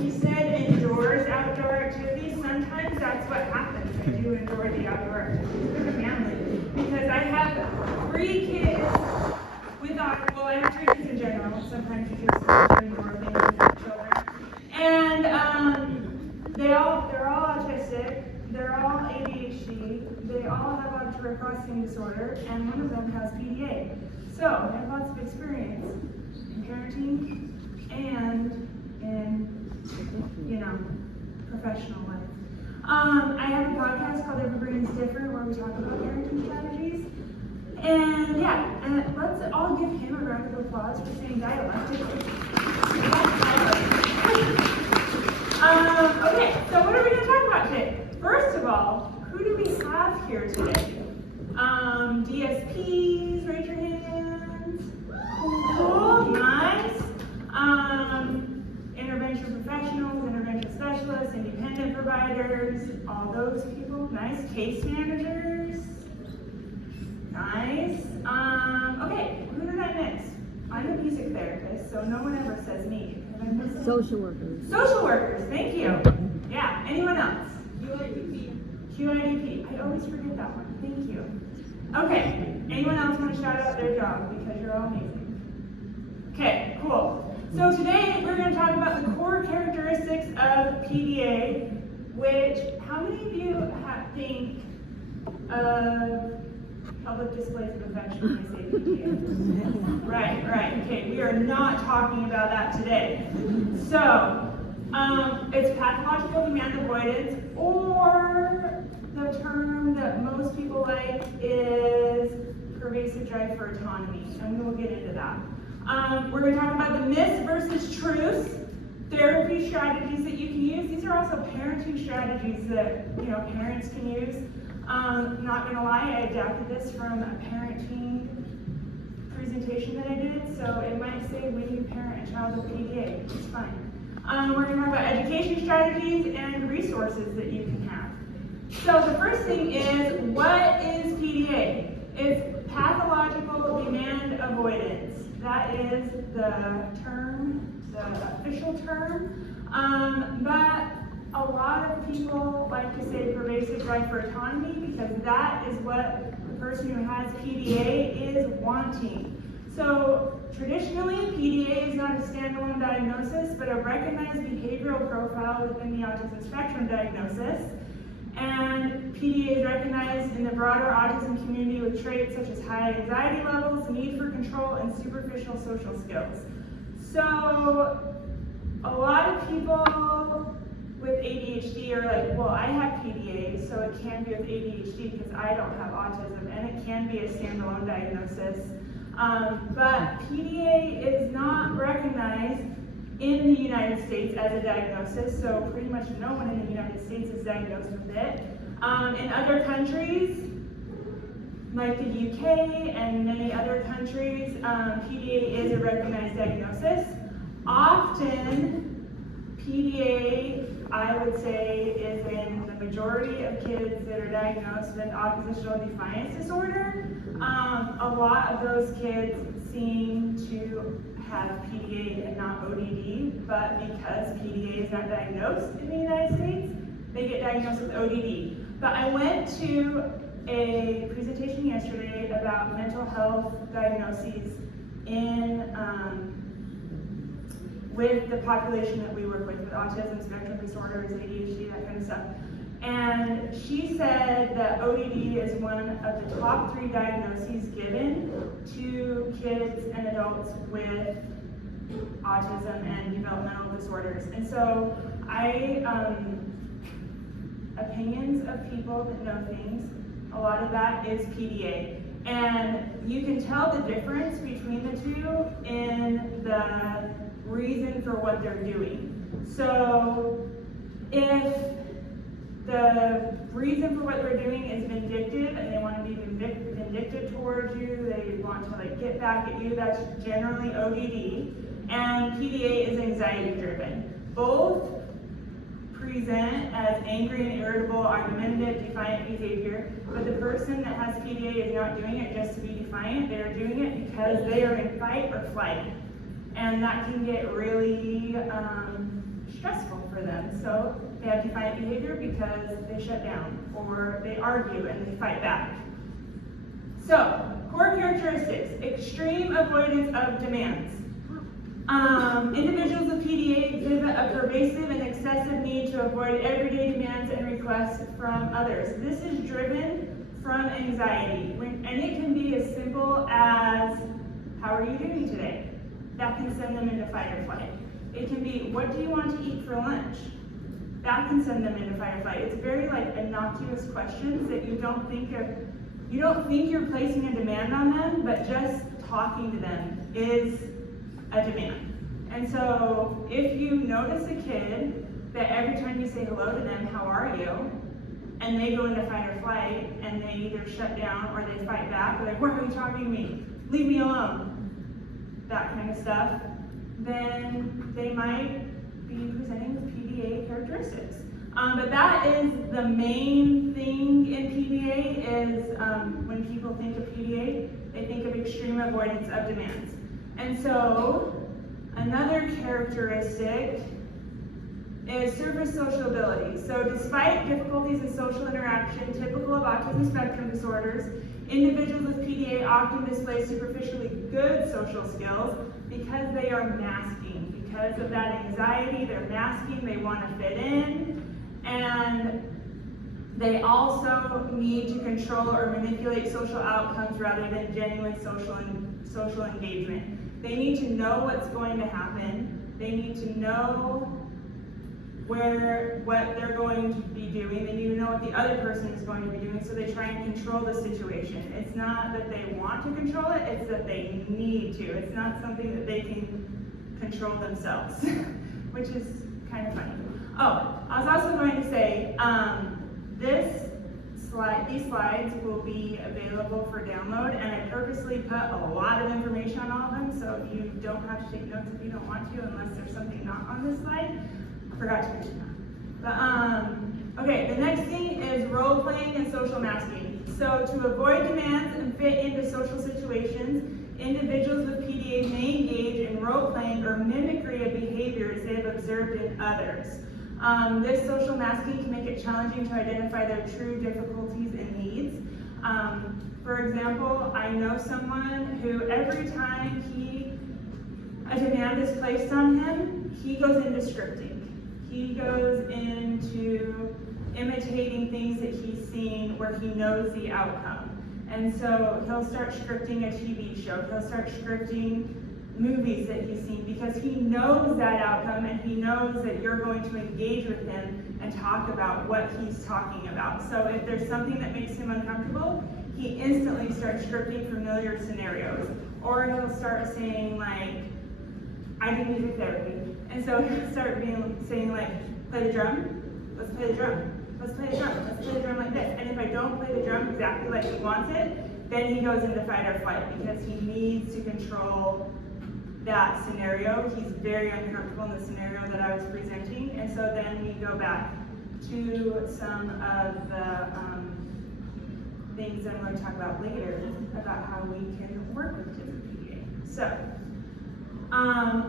he said indoors, outdoor activities. Sometimes that's what happens. I do enjoy the outdoor activities with the family because I have 3 kids with well, I have 3 kids in general. Sometimes you just do more things with your children, and they're all autistic. They're all ADHD. They all have autism processing disorder, and one of them has PDA. So I have lots of experience in parenting and in, professional life. I have a podcast called Every Brain is Different where we talk about parenting strategies. And let's all give him a round of applause for saying dialectically. Okay, so what are we going to talk about today? First of all, who do we have here today? DSPs, raise your hands. Cool, nice. Intervention professionals, intervention specialists, independent providers, all those people. Nice. Case managers. Nice. Okay, who did I miss? I'm a music therapist, so no one ever says me. Social workers. Social workers, thank you. Yeah, anyone else? QIDP. I always forget that one. Thank you. Okay, anyone else want to shout out their job because you're all amazing? Okay, cool. So today we're going to talk about the core characteristics of PDA, which, how many of you think of public displays of affection when I say PDA? Right, okay, we are not talking about that today. So, it's pathological demand avoidance, or the term that most people like is pervasive drive for autonomy, and we'll get into that. We're going to talk about the myths versus truths, therapy strategies that you can use. These are also parenting strategies that parents can use. Not going to lie, I adapted this from a parenting presentation that I did, so it might say when you parent a child with PDA. It's fine. We're going to talk about education strategies and resources that you can have. So the first thing is, what is PDA? It's pathological demand avoidance. That is the term, the official term. But a lot of people like to say pervasive drive for autonomy because that is what the person who has PDA is wanting. So traditionally, PDA is not a standalone diagnosis, but a recognized behavioral profile within the autism spectrum diagnosis. And PDA is recognized in the broader autism community with traits such as high anxiety levels, need for control, and superficial social skills. So a lot of people with ADHD are like, well, I have PDA, so it can be with ADHD because I don't have autism, and it can be a standalone diagnosis. But PDA is not recognized in the United States as a diagnosis, so pretty much no one in the United States is diagnosed with it. In other countries, like the UK and many other countries, PDA is a recognized diagnosis. Often, PDA, I would say, is in the majority of kids that are diagnosed with oppositional defiance disorder. A lot of those kids seem to have PDA and not ODD, but because PDA is not diagnosed in the United States, they get diagnosed with ODD. But I went to a presentation yesterday about mental health diagnoses with the population that we work with autism, spectrum disorders, ADHD, that kind of stuff. And she said that ODD is one of the top 3 diagnoses given to kids and adults with autism and developmental disorders. And so opinions of people that know things, a lot of that is PDA. And you can tell the difference between the two in the reason for what they're doing. So if the reason for what they're doing is vindictive and they want to be vindictive towards you, they want to get back at you, that's generally ODD. And PDA is anxiety driven. Both present as angry and irritable, argumentative, defiant behavior, but the person that has PDA is not doing it just to be defiant, they're doing it because they are in fight or flight. And that can get really stressful They have defiant behavior because they shut down, or they argue and they fight back. So, core characteristics: extreme avoidance of demands. Individuals with PDA exhibit a pervasive and excessive need to avoid everyday demands and requests from others. This is driven from anxiety, and it can be as simple as, how are you doing today? That can send them into fight or flight. It can be, what do you want to eat for lunch? That can send them into fight or flight. It's very innocuous questions that you don't think you're placing a demand on them, but just talking to them is a demand. And so if you notice a kid that every time you say hello to them, how are you? And they go into fight or flight, and they either shut down or they fight back, or like, why are you talking to me? Leave me alone. That kind of stuff. Then they might be presenting with PDA characteristics. But that is the main thing in PDA is when people think of PDA, they think of extreme avoidance of demands. And so another characteristic is surface social ability. So despite difficulties in social interaction typical of autism spectrum disorders, individuals with PDA often display superficially good social skills because they are masking. Because of that anxiety, they're masking, they want to fit in, and they also need to control or manipulate social outcomes rather than genuine social engagement. They need to know what's going to happen. They need to know what they're going to be doing. They need to know what the other person is going to be doing, so they try and control the situation. It's not that they want to control it, it's that they need to. It's not something that they can control themselves, which is kind of funny. Oh, I was also going to say, these slides will be available for download, and I purposely put a lot of information on all of them, so you don't have to take notes if you don't want to, unless there's something not on this slide. I forgot to mention that. But, okay, the next thing is role-playing and social masking. So to avoid demands and fit into social situations, individuals with PDA may engage in role-playing or mimicry of behaviors they have observed in others. This social masking can make it challenging to identify their true difficulties and needs. For example, I know someone who every time a demand is placed on him, he goes into scripting. He goes into imitating things that he's seen where he knows the outcome. And so he'll start scripting a TV show, he'll start scripting movies that he's seen because he knows that outcome, and he knows that you're going to engage with him and talk about what he's talking about. So if there's something that makes him uncomfortable, he instantly starts scripting familiar scenarios. Or he'll start saying like, I do music therapy. And so he'll start saying like, play the drum, let's play the drum, let's play the drum, let's play the drum like this. And if I don't play the drum exactly like he wants it, then he goes into fight or flight because he needs to control that scenario. He's very uncomfortable in the scenario that I was presenting, and so then we go back to some of the things I'm going to talk about later about how we can work with kids with PDA. So,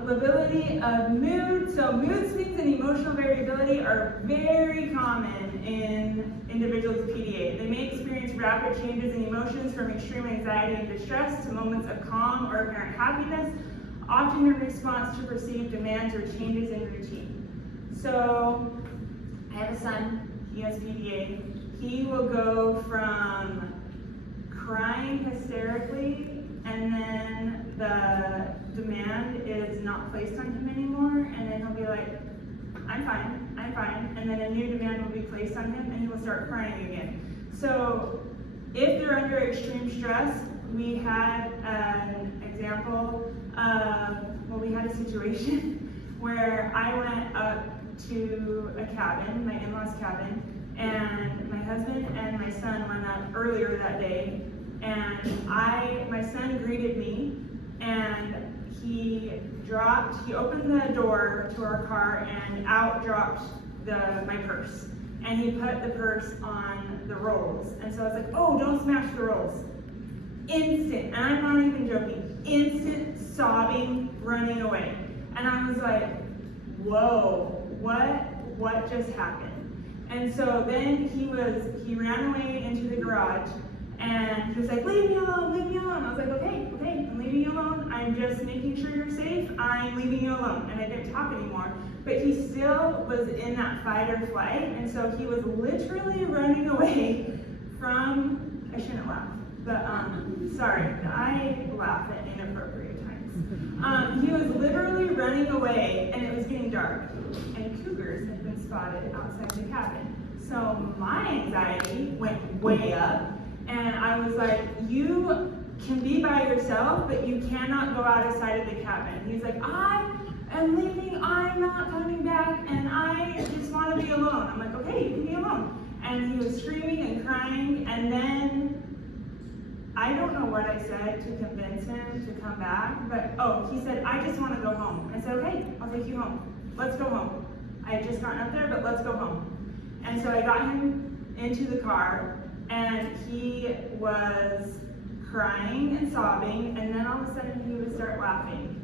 lability of mood. So mood swings and emotional variability are very common in individuals with PDA. They may experience rapid changes in emotions from extreme anxiety and distress to moments of calm or apparent happiness, often in response to perceived demands or changes in routine. So, I have a son, he has PDA. He will go from crying hysterically, and then the demand is not placed on him anymore, and then he'll be like, I'm fine, and then a new demand will be placed on him, and he will start crying again. So, if they're under extreme stress, we had an example we had a situation where I went up to a cabin, my in-laws cabin, and my husband and my son went up earlier that day, and my son greeted me, and he opened the door to our car, and out dropped my purse. And he put the purse on the rolls. And so I was like, oh, don't smash the rolls. Instant, and I'm not even joking, instant sobbing, running away. And I was like, whoa, what what just happened? And so then he ran away into the garage, and he was like, leave me alone, leave me alone. I was like, okay, I'm leaving you alone. I'm just making sure you're safe. I'm leaving you alone. And I didn't talk anymore. But he still was in that fight or flight, and so he was literally running away from, I shouldn't laugh, but sorry, I laugh at inappropriate times. He was literally running away, and it was getting dark, and cougars had been spotted outside the cabin. So my anxiety went way up, and I was like, you can be by yourself, but you cannot go outside of the cabin. He's like, I am leaving, I'm not coming back, and I just want to be alone. I'm like, okay, you can be alone. And he was screaming and crying, and then I don't know what I said to convince him to come back, but he said, I just want to go home. I said, okay, I'll take you home. Let's go home. I had just gotten up there, but let's go home. And so I got him into the car, and he was crying and sobbing, and then all of a sudden he would start laughing.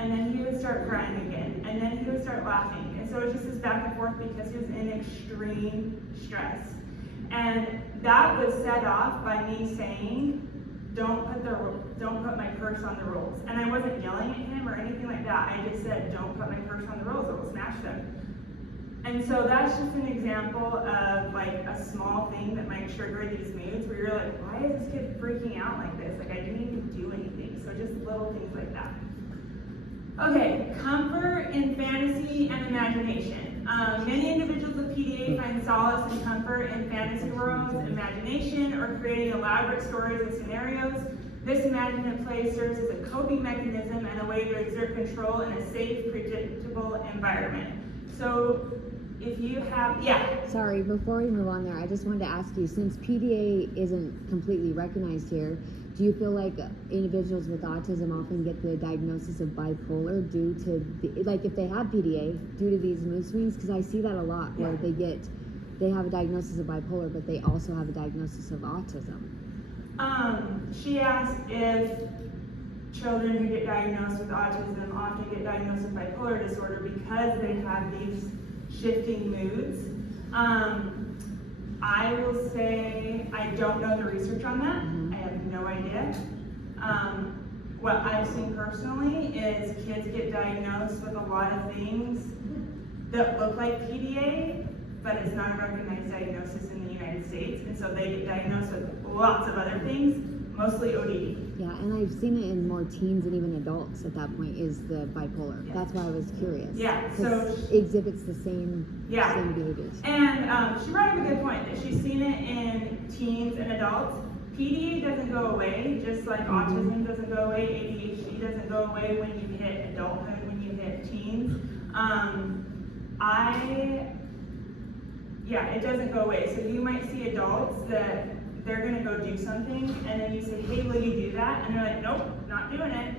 And then he would start crying again, and then he would start laughing. And so it was just this back and forth because he was in extreme stress. And that was set off by me saying, don't put my purse on the rolls. And I wasn't yelling at him or anything like that. I just said, don't put my purse on the rolls, it will smash them. And so that's just an example of like a small thing that might trigger these moods where you're like, why is this kid freaking out like this? Like I didn't even do anything. So just little things like that. Okay, comfort in fantasy and imagination. Many individuals with PDA find solace and comfort in fantasy worlds, imagination, or creating elaborate stories and scenarios. This imaginative play serves as a coping mechanism and a way to exert control in a safe, predictable environment. So if you have, Sorry, before we move on there, I just wanted to ask you, since PDA isn't completely recognized here, do you feel like individuals with autism often get the diagnosis of bipolar due to, like if they have PDA, due to these mood swings? Because I see that a lot where they have a diagnosis of bipolar, but they also have a diagnosis of autism. She asked if children who get diagnosed with autism often get diagnosed with bipolar disorder because they have these shifting moods. I will say I don't know the research on that. I have no idea. What I've seen personally is kids get diagnosed with a lot of things that look like PDA, but it's not a recognized diagnosis in the United States, and so they get diagnosed with lots of other things, mostly ODD. Yeah, and I've seen it in more teens and even adults at that point is the bipolar. Yeah. That's why I was curious. Yeah, so it exhibits the same behaviors. And she brought up a good point that she's seen it in teens and adults. PDA doesn't go away, just like autism doesn't go away, ADHD doesn't go away when you hit adulthood, when you hit teens. It doesn't go away. So you might see adults that they're gonna go do something, and then you say, hey, will you do that? And they're like, nope, not doing it.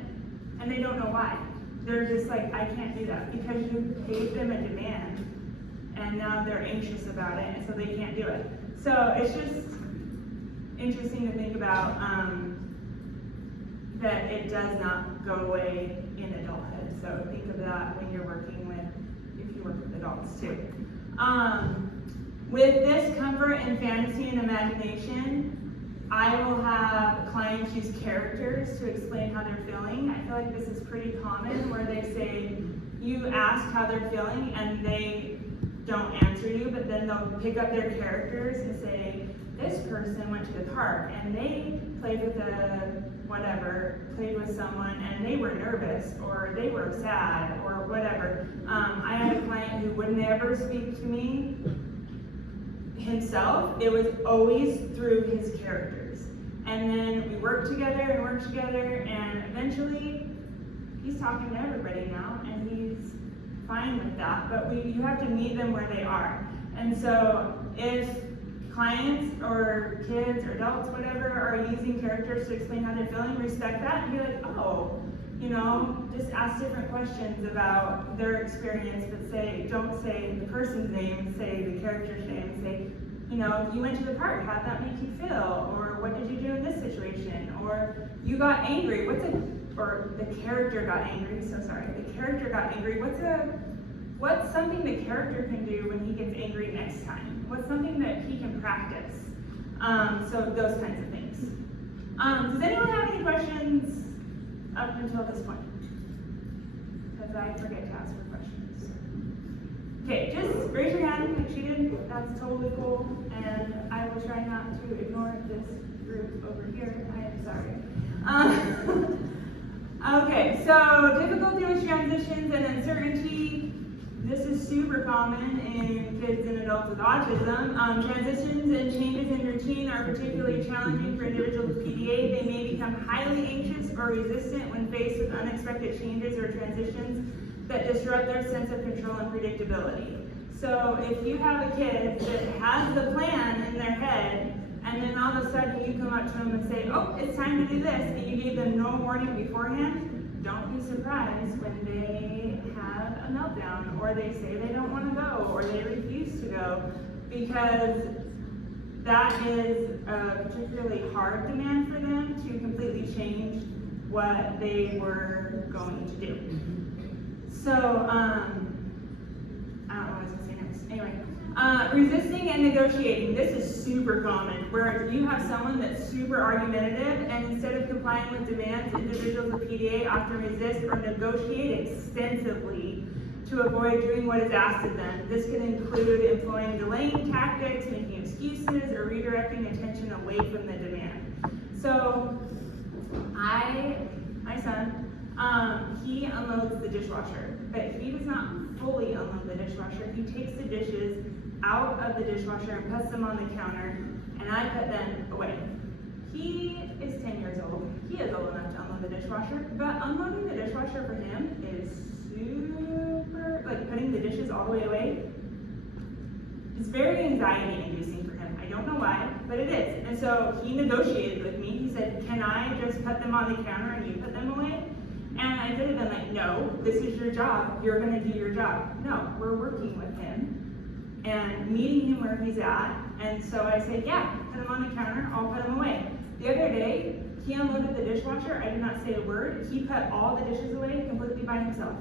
And they don't know why. They're just like, I can't do that, because you paid them a demand, and now they're anxious about it, and so they can't do it. So it's just interesting to think about that it does not go away in adulthood. So think of that when you're working with, if you work with adults too. With this comfort and fantasy and imagination, I will have clients use characters to explain how they're feeling. I feel like this is pretty common where they say, you ask how they're feeling and they don't answer you, but then they'll pick up their characters and say, this person went to the park and they played with played with someone and they were nervous or they were sad or whatever. I had a client who would never speak to me himself. It was always through his characters. And then we worked together, and eventually he's talking to everybody now, and he's fine with that. But you have to meet them where they are. And so if clients or kids or adults, whatever, are using characters to explain how they're feeling, respect that and be like, oh, just ask different questions about their experience, but don't say the person's name, say the character's name, say, you went to the park, how'd that make you feel? Or what did you do in this situation? Or you got angry, or the character got angry, so sorry, the character got angry, what's something the character can do when time? What's something that he can practice? So those kinds of things. Does anyone have any questions up until this point? Because I forget to ask for questions. Okay, just raise your hand like she did. That's totally cool. And I will try not to ignore this group over here. I am sorry. Okay, so difficulty with transitions and uncertainty. This is super common in kids and adults with autism. Transitions and changes in routine are particularly challenging for individuals with PDA. They may become highly anxious or resistant when faced with unexpected changes or transitions that disrupt their sense of control and predictability. So if you have a kid that has the plan in their head, and then all of a sudden you come up to them and say, oh, it's time to do this, and you gave them no warning beforehand, don't be surprised when they have a meltdown, or they say they don't want to go, or they refuse to go, because that is a particularly hard demand for them to completely change what they were going to do. So, I don't know what I was going to say next. Anyway, resisting and negotiating. This is super common, where you have someone that's super argumentative, and instead of complying with demands, individuals with PDA often resist or negotiate extensively to avoid doing what is asked of them. This can include employing delaying tactics, making excuses, or redirecting attention away from the demand. So, my son, he unloads the dishwasher, but he does not fully unload the dishwasher. He takes the dishes out of the dishwasher and puts them on the counter, and I put them away. He is 10 years old. He is old enough to unload the dishwasher, but unloading the dishwasher for him is super, like putting the dishes all the way away, it's very anxiety inducing for him. I don't know why, but it is. And so he negotiated with me. He said, can I just put them on the counter and you put them away? And I did it, and like, no, this is your job. You're gonna do your job. No, we're working with him and meeting him where he's at. And so I said, yeah, put them on the counter, I'll put them away. The other day, he unloaded the dishwasher. I did not say a word. He put all the dishes away completely by himself,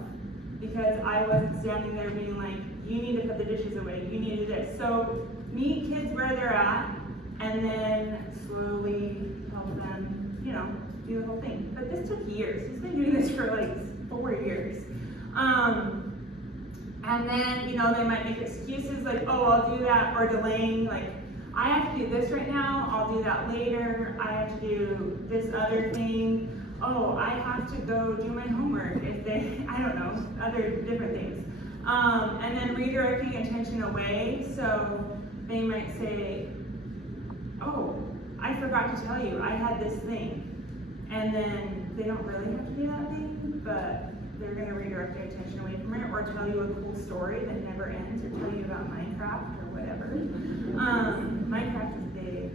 because I wasn't standing there being like, you need to put the dishes away, you need to do this. So meet kids where they're at, and then slowly help them, you know, do the whole thing. But this took years. He's been doing this for like 4 years. And then, you know, they might make excuses like, oh, I'll do that, or delaying, like, I have to do this right now, I'll do that later, I have to do this other thing, oh, I have to go do my homework, if they, I don't know, other different things. And then redirecting attention away, so they might say, oh, I forgot to tell you, I had this thing. And then they don't really have to do that thing, but they're going to redirect their attention away from it, or tell you a cool story that never ends, or tell you about Minecraft or whatever. Minecraft is big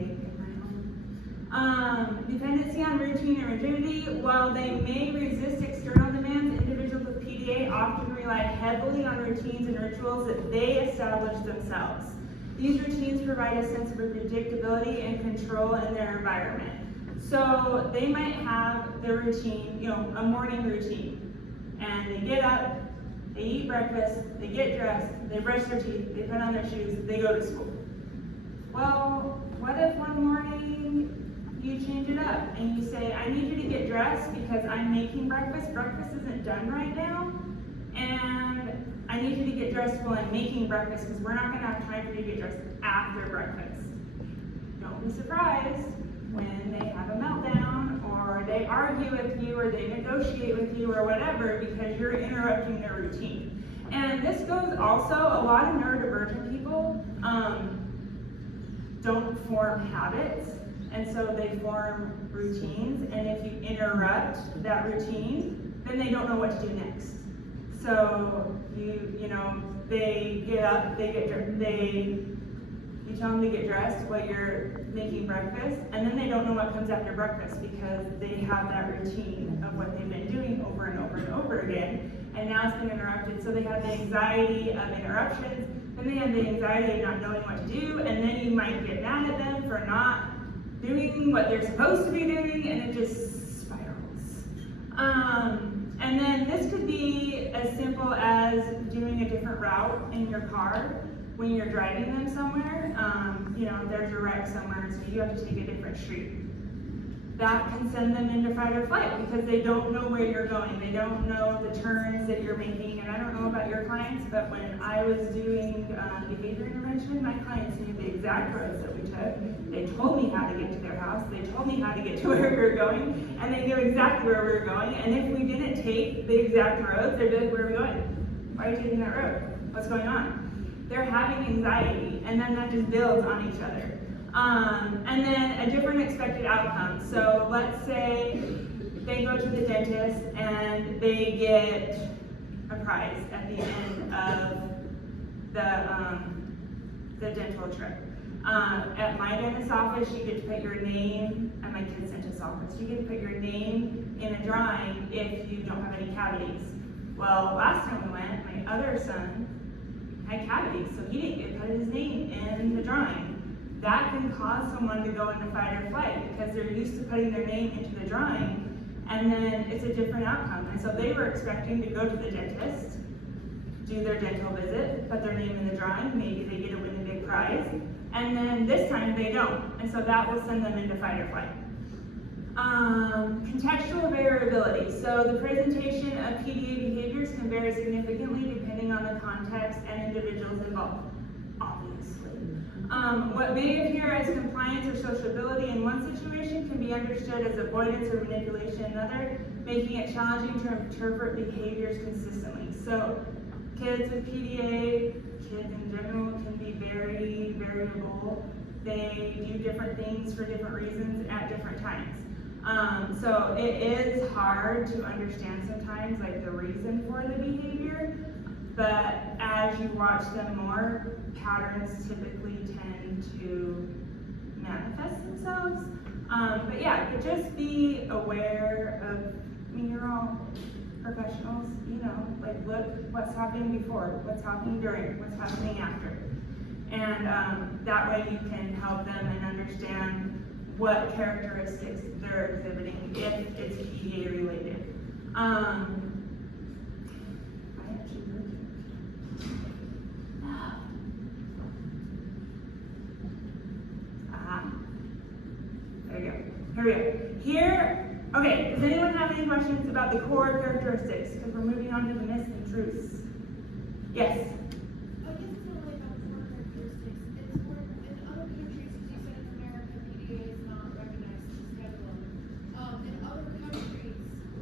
in my home. Dependency on routine and rigidity. While they may resist external demands, individuals with PDA often rely heavily on routines and rituals that they establish themselves. These routines provide a sense of predictability and control in their environment. So they might have their routine, you know, a morning routine, and they get up, they eat breakfast, they get dressed, they brush their teeth, they put on their shoes, they go to school. Well, what if one morning you change it up and you say, I need you to get dressed because I'm making breakfast, breakfast isn't done right now, and I need you to get dressed while I'm making breakfast because we're not going to have time for you to get dressed after breakfast. Don't be surprised when they have a meltdown, or they argue with you, or they negotiate with you, or whatever, because you're interrupting their routine. And this goes also, a lot of neurodivergent people don't form habits, and so they form routines, and if you interrupt that routine, then they don't know what to do next. So you know, they get up, you tell them to get dressed while you're making breakfast, and then they don't know what comes after breakfast because they have that routine of what they've been doing over and over and over again, and now it's been interrupted. So they have the anxiety of interruptions, then they have the anxiety of not knowing what to do, and then you might get mad at them for not doing what they're supposed to be doing, and it just spirals. And then this could be as simple as doing a different route in your car. when you're driving them somewhere, you know, there's a wreck somewhere, so you have to take a different street. That can send them into fight or flight because they don't know where you're going. They don't know the turns that you're making. And I don't know about your clients, but when I was doing behavior intervention, my clients knew the exact roads that we took. They told me how to get to their house. They told me how to get to where we were going, and they knew exactly where we were going. And if we didn't take the exact roads, they'd be like, "Where are we going? Why are you taking that road? What's going on?" They're having anxiety, and then that just builds on each other. And then a different expected outcome. So let's say they go to the dentist and they get a prize at the end of the dental trip. At my dentist's office, you get to put your name, at my kid's dentist's office, you get to put your name in a drawing if you don't have any cavities. Well, last time we went, my other son had cavities, so he didn't get to put his name in the drawing. That can cause someone to go into fight or flight because they're used to putting their name into the drawing, and then it's a different outcome. And so they were expecting to go to the dentist, do their dental visit, put their name in the drawing, maybe they get to win a big prize, and then this time they don't. And so that will send them into fight or flight. Contextual variability. So the presentation of PDA behaviors can vary significantly depending on the context and individuals involved, obviously. What may appear as compliance or sociability in one situation can be understood as avoidance or manipulation in another, making it challenging to interpret behaviors consistently. So kids with PDA, kids in general, can be very variable. They do different things for different reasons at different times. So it is hard to understand sometimes, like, the reason for the behavior, but as you watch them more, patterns typically tend to manifest themselves. But yeah, just be aware of, I mean, you're all professionals, you know, like, look what's happening before, what's happening during, what's happening after. And that way you can help them and understand what characteristics they're exhibiting if it's PDA related. I actually wrote it. There we go. Here we go. Here, okay, does anyone have any questions about the core characteristics? Because we're moving on to the myths and truths. Yes? I guess it's not really about core characteristics. It's more in other countries, as you said, in America, PDA is not recognized as a schedule. In other countries,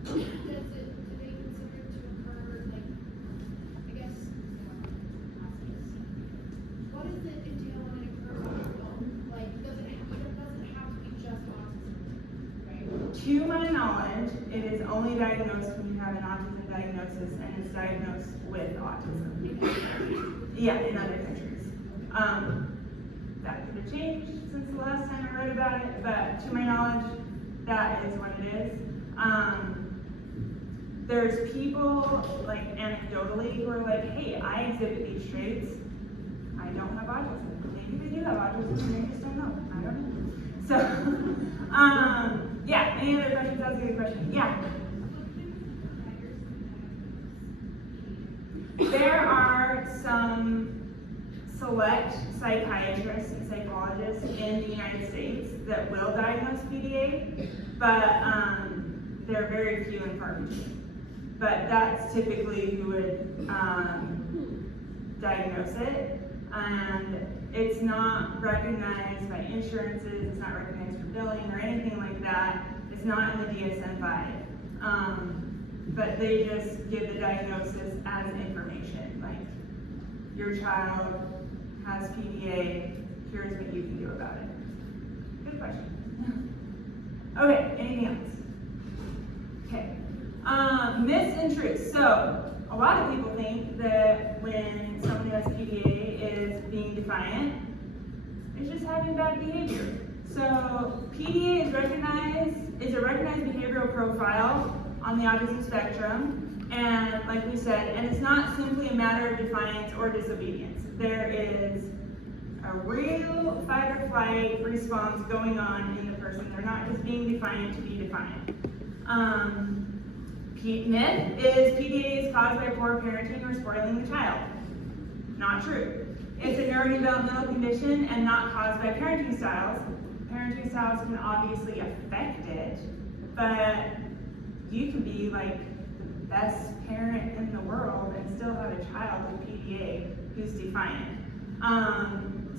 do they consider it to occur, like, I guess, what does it entail when it occurs on its own? Like, it doesn't have to be just autism, right? To my knowledge, it is only diagnosed when you have an autism diagnosis and it's diagnosed with autism. Yeah, in other countries. That could have changed since the last time I read about it, but to my knowledge, that is what it is. There's people, like, anecdotally who are like, hey, I exhibit these traits. I don't have autism. Maybe they do have autism and they just don't know. I don't know. So, yeah, any other questions? That's a good question. Yeah. There are some select psychiatrists and psychologists in the United States that will diagnose PDA, but they're very few and far between. But that's typically who would diagnose it, and it's not recognized by insurances, it's not recognized for billing or anything like that. It's not in the DSM-5. But they just give the diagnosis as information, like, your child has PDA, here's what you can do about it. Good question. Okay, anything else? Okay. Myths and truths. So, a lot of people think that when someone who has PDA is being defiant, it's just having bad behavior. So, PDA is a recognized behavioral profile on the autism spectrum, and like we said, and it's not simply a matter of defiance or disobedience. There is a real fight or flight response going on in the person. They're not just being defiant to be defiant. Myth is PDA is caused by poor parenting or spoiling the child. Not true. It's a neurodevelopmental condition and not caused by parenting styles. Parenting styles can obviously affect it, but you can be like the best parent in the world and still have a child with PDA who's defiant.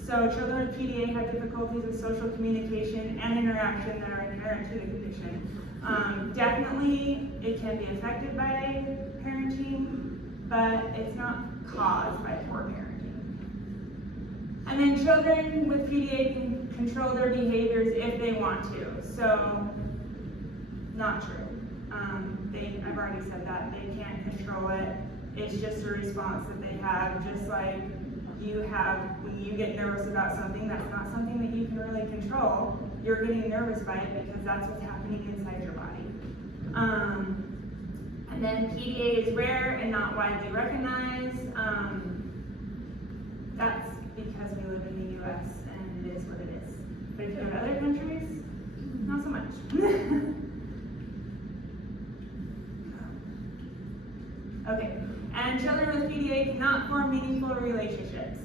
So children with PDA have difficulties with social communication and interaction that are inherent to the condition. Definitely, it can be affected by parenting, but it's not caused by poor parenting. And then children with PDA can control their behaviors if they want to. So, not true. I've already said that. They can't control it. It's just a response that they have, just like you have when you get nervous about something that's not something that you can really control. You're getting nervous by it because that's what's happening inside your body. And then PDA is rare and not widely recognized. That's because we live in the US and it is what it is. But if you go to other countries, not so much. Okay, and children with PDA cannot form meaningful relationships.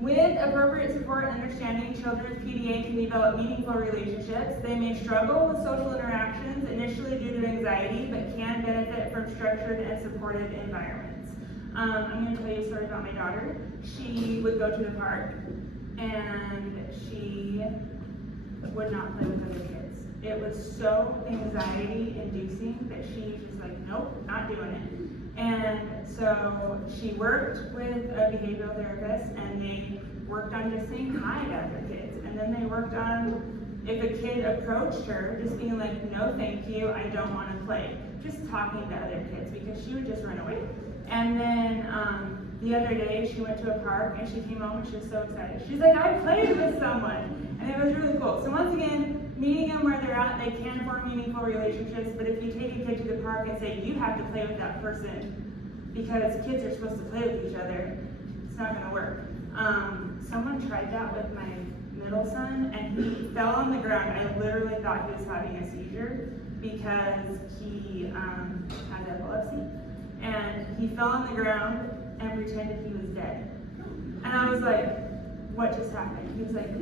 With appropriate support and understanding, children with PDA can develop meaningful relationships. They may struggle with social interactions, initially due to anxiety, but can benefit from structured and supported environments. I'm going to tell you a story about my daughter. She would go to the park, and she would not play with other kids. It was so anxiety-inducing that she was just like, nope, not doing it. And so she worked with a behavioral therapist, and they worked on just saying hi to other kids. And then they worked on, if a kid approached her, just being like, no thank you, I don't want to play. Just talking to other kids, because she would just run away. And then the other day, she went to a park, and she came home, and she was so excited. She's like, I played with someone. And it was really cool. So once again, meeting them where they're at, they can form meaningful relationships, but if you take a kid to the park and say, you have to play with that person, because kids are supposed to play with each other, it's not gonna work. Someone tried that with my middle son, and he fell on the ground. I literally thought he was having a seizure, because he has epilepsy, and he fell on the ground and pretended he was dead. And I was like, what just happened? He was like,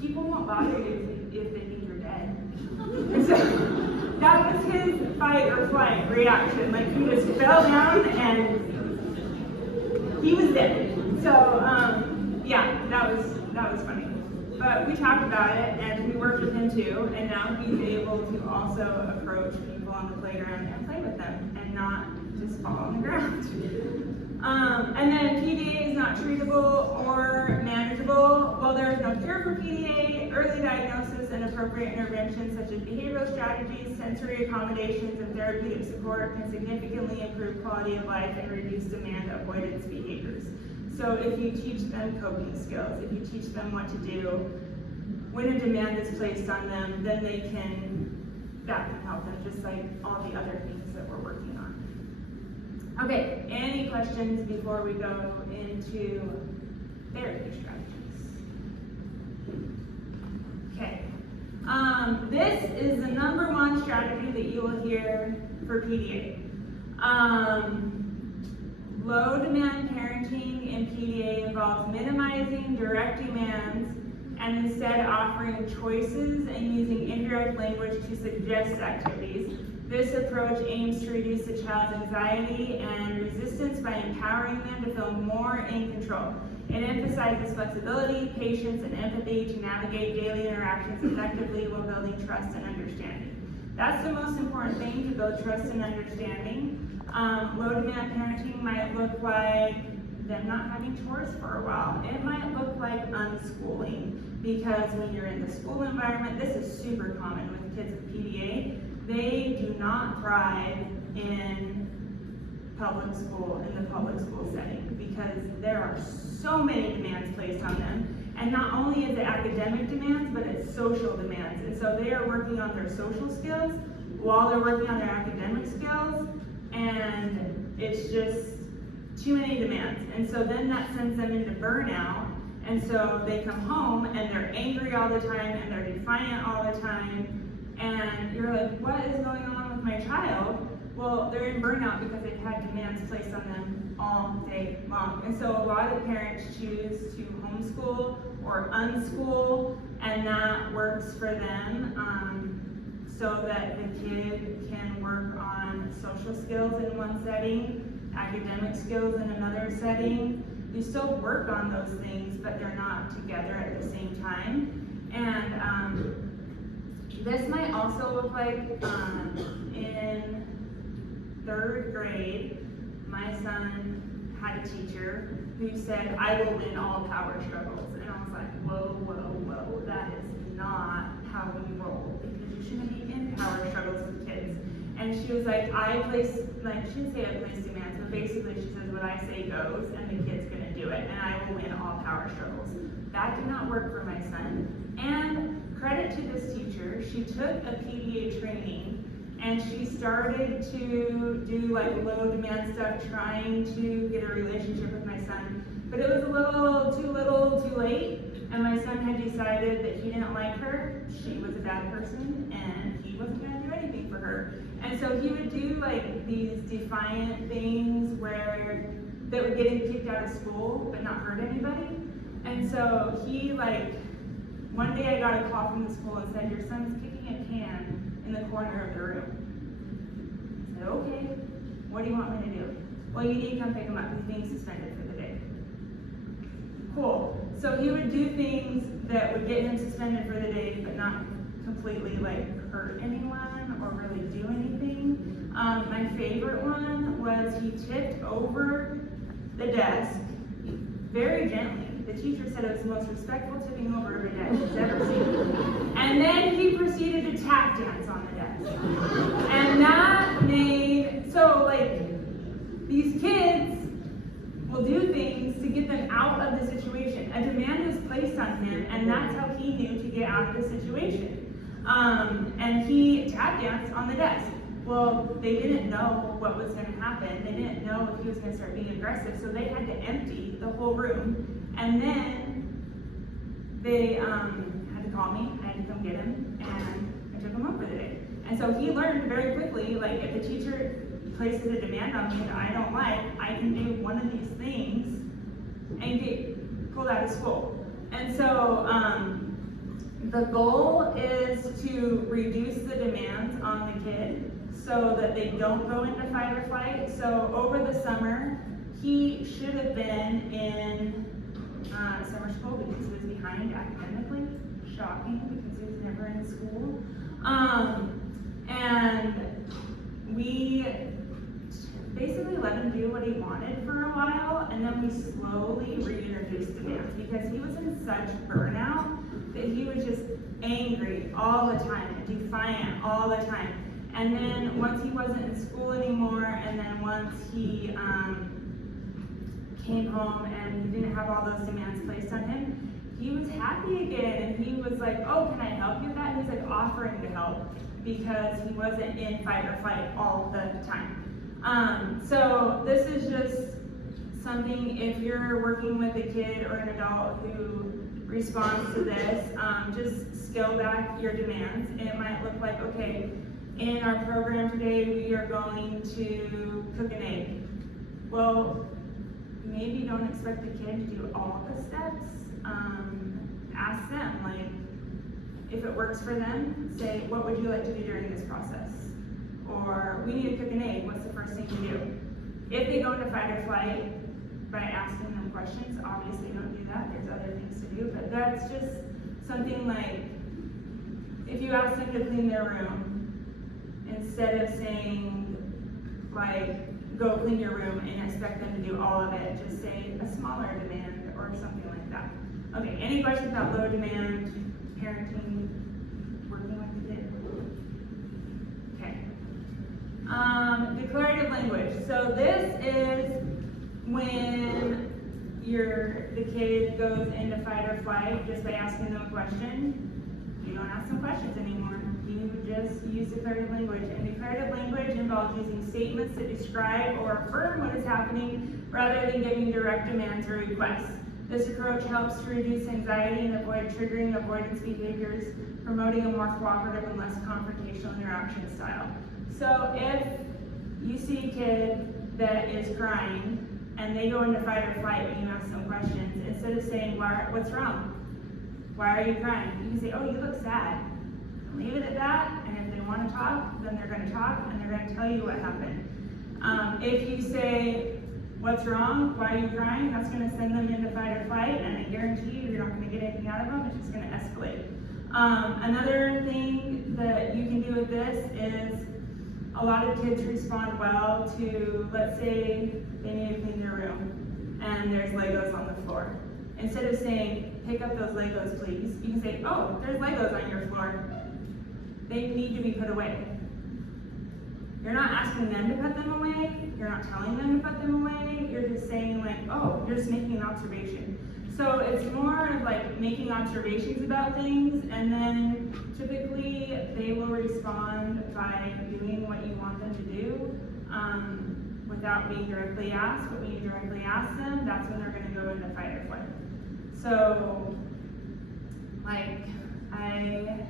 people won't bother you if they think you're dead. And so that was his fight or flight reaction. Like, he just fell down and he was dead. So yeah, that was funny. But we talked about it, and we worked with him too, and now he's able to also approach people on the playground and play with them and not just fall on the ground. And then PDA is not treatable or manageable. While there is no cure for PDA, early diagnosis and appropriate interventions such as behavioral strategies, sensory accommodations, and therapeutic support can significantly improve quality of life and reduce demand avoidance behaviors. So if you teach them coping skills, if you teach them what to do, when a demand is placed on them, then that can help them, just like all the other things that we're working on. Okay, any questions before we go into therapy strategies? Okay, this is the #1 strategy that you will hear for PDA. Low demand parenting in PDA involves minimizing direct demands and instead offering choices and using indirect language to suggest activities. This approach aims to reduce the child's anxiety and resistance by empowering them to feel more in control. It emphasizes flexibility, patience, and empathy to navigate daily interactions effectively while building trust and understanding. That's the most important thing, to build trust and understanding. Low demand parenting might look like them not having chores for a while. It might look like unschooling, because when you're in the school environment, this is super common with kids with PDA. They do not thrive in public school, in the public school setting, because there are so many demands placed on them. And not only is it academic demands, but it's social demands. And so they are working on their social skills while they're working on their academic skills, and it's just too many demands. And so then that sends them into burnout. And so they come home and they're angry all the time and they're defiant all the time. And you're like, what is going on with my child? Well, they're in burnout because they've had demands placed on them all day long. And so a lot of parents choose to homeschool or unschool, and that works for them, so that the kid can work on social skills in one setting, academic skills in another setting. You still work on those things, but they're not together at the same time. And this might also look like in 3rd grade, my son had a teacher who said, "I will win all power struggles." And I was like, whoa, whoa, whoa, that is not how we roll, because you shouldn't be in power struggles with kids. And she was like, she didn't say I place demands, but basically she says, what I say goes, and the kid's gonna do it, and I will win all power struggles. That did not work for my son. And credit to this teacher, she took a PDA training, and she started to do like low demand stuff, trying to get a relationship with my son. But it was a little too late, and my son had decided that he didn't like her, she was a bad person, and he wasn't gonna do anything for her. And so he would do like these defiant things that would get him kicked out of school, but not hurt anybody. And so he one day I got a call from the school and said, "Your son's kicking a can in the corner of the room." I said, "Okay, what do you want me to do?" "Well, you need to come pick him up, he's being suspended for the day." Cool. So he would do things that would get him suspended for the day, but not completely hurt anyone or really do anything. My favorite one was he tipped over the desk very gently. The teacher said it was the most respectful tipping over of a desk she's ever seen. And then he proceeded to tap dance on the desk. And that made, these kids will do things to get them out of the situation. A demand was placed on him, and that's how he knew to get out of the situation. And he tap danced on the desk. Well, they didn't know what was going to happen. They didn't know if he was going to start being aggressive, so they had to empty the whole room. And then they had to call me. I had to come get him, and I took him home for the day. And so he learned very quickly, if the teacher places a demand on me that I don't like, I can do one of these things and get pulled out of school. And so the goal is to reduce the demands on the kid so that they don't go into fight or flight. So over the summer, he should have been in summer school because he was behind academically. Shocking, because he was never in school. And we basically let him do what he wanted for a while, and then we slowly reintroduced demands because he was in such burnout that he was just angry all the time and defiant all the time. And then once he wasn't in school anymore, and then once he came home and he didn't have all those demands placed on him, he was happy again, and he was like, "Oh, can I help you with that?" He was offering to help because he wasn't in fight or flight all the time. So this is just something, if you're working with a kid or an adult who responds to this, just scale back your demands. It might look like, okay, in our program today, we are going to cook an egg. Well, maybe don't expect the kid to do all the steps. Ask them, if it works for them, say, what would you like to do during this process? Or, we need to cook an egg, what's the first thing to do? If they go into fight or flight by asking them questions, obviously don't do that, there's other things to do, but that's just something if you ask them to clean their room, instead of saying, go clean your room and expect them to do all of it, just say a smaller demand or something like that. Okay, any questions about low demand, parenting, working with the kid? Okay. Declarative language. So this is when the kid goes into fight or flight just by asking them a question. You don't ask them questions anymore. You just use declarative language. And declarative language involves using statements that describe or affirm what is happening rather than giving direct demands or requests. This approach helps to reduce anxiety and avoid triggering avoidance behaviors, promoting a more cooperative and less confrontational interaction style. So if you see a kid that is crying and they go into fight or flight when you ask them questions, instead of saying, what's wrong? Why are you crying? You can say, oh, you look sad. And leave it at that, and if they want to talk, then they're going to talk, and they're going to tell you what happened. If you say, what's wrong? Why are you crying? That's going to send them into fight or flight, and I guarantee you, you're not going to get anything out of them. It's just going to escalate. Another thing that you can do with this is a lot of kids respond well to, let's say they need to clean their room and there's Legos on the floor. Instead of saying, pick up those Legos please, you can say, oh, there's Legos on your floor. They need to be put away. You're not asking them to put them away, you're not telling them to put them away, you're just saying like, oh, you're just making an observation. So it's more of like making observations about things, and then typically they will respond by doing what you want them to do without being directly asked. But when you directly ask them, that's when they're going to go into fight or flight. So, like, I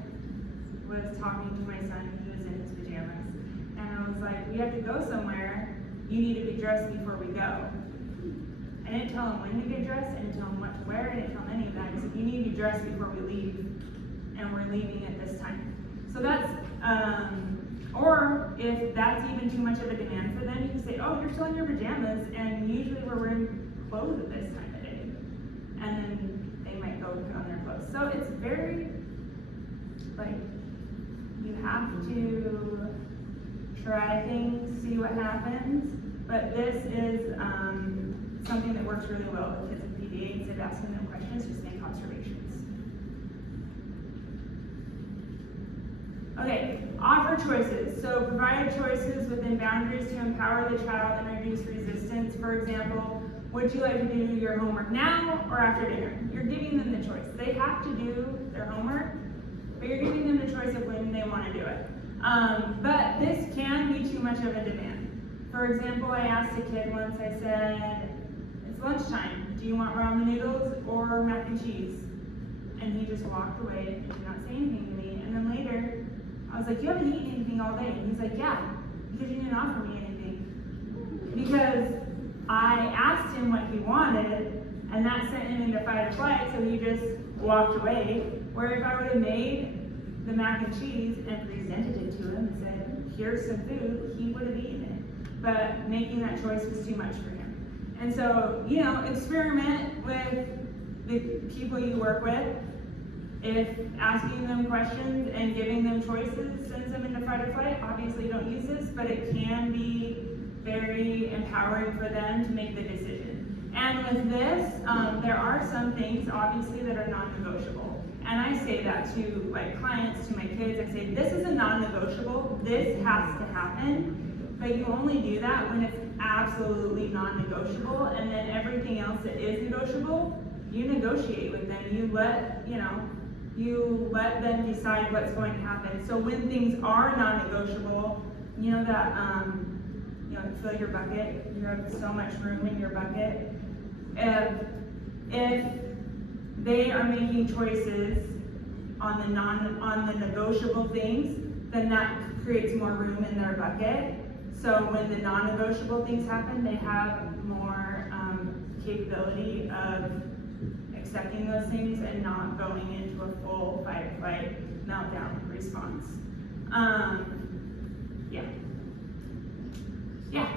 was talking to my son, he was in his pajamas, and I was like, we have to go somewhere, you need to be dressed before we go. I didn't tell him when to get dressed, I didn't tell him what to wear, I didn't tell him any of that. I said, you need to be dressed before we leave, and we're leaving at this time. So that's, or if that's even too much of a demand for them, you can say, oh, you're still in your pajamas, and usually we're wearing clothes at this time of day. And then they might go put on their clothes. So it's very, like, you have to try things, see what happens, but this is something that works really well with kids with PDA. Instead of asking them questions, just make observations. Okay, offer choices. So provide choices within boundaries to empower the child and reduce resistance. For example, would you like to do your homework now or after dinner? You're giving them the choice. They have to do their homework, but you're giving them the choice of when they want to do it. But this can be too much of a demand. For example, I asked a kid once, I said, it's lunchtime. Do you want ramen noodles or mac and cheese? And he just walked away and did not say anything to me. And then later, I was like, you haven't eaten anything all day. And he's like, yeah, because you didn't offer me anything. Because I asked him what he wanted, and that sent him into fight or flight, so he just walked away. Where if I would have made the mac and cheese and presented it to him and said, here's some food, he would have eaten it. But making that choice was too much for him. And so, you know, experiment with the people you work with. If asking them questions and giving them choices sends them into fight or flight, obviously don't use this, but it can be very empowering for them to make the decision. And with this, there are some things obviously that are non-negotiable. And I say that to like clients, to my kids, I say, this is a non-negotiable, this has to happen, but you only do that when it's absolutely non-negotiable, and then everything else that is negotiable, you negotiate with them, you let them decide what's going to happen. So when things are non-negotiable, you know that, fill your bucket, you have so much room in your bucket. If they are making choices on the negotiable things, then that creates more room in their bucket. So when the non-negotiable things happen, they have more capability of accepting those things and not going into a full fight or flight meltdown response. Yeah.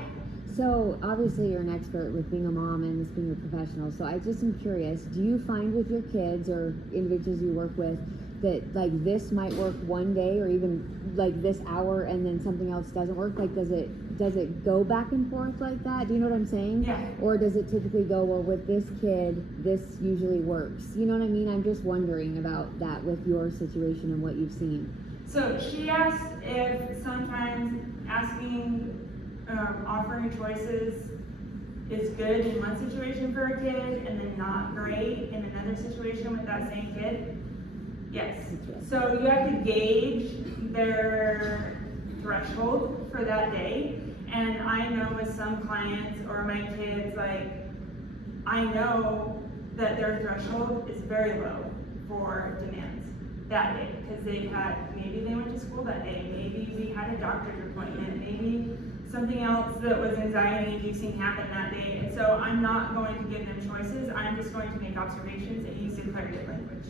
So obviously you're an expert with being a mom and this being a professional. So I just am curious, do you find with your kids or individuals you work with that like this might work one day or even like this hour and then something else doesn't work? Like does it go back and forth like that? Do you know what I'm saying? Yeah. Or does it typically go, well, with this kid, this usually works? You know what I mean? I'm just wondering about that with your situation and what you've seen. So she asked if sometimes offering choices is good in one situation for a kid and then not great in another situation with that same kid. Yes. So you have to gauge their threshold for that day. And I know with some clients or my kids, like, I know that their threshold is very low for demands that day because maybe they went to school that day, maybe we had a doctor's appointment, maybe something else that was anxiety inducing happened that day, and so I'm not going to give them choices, I'm just going to make observations and use declarative language.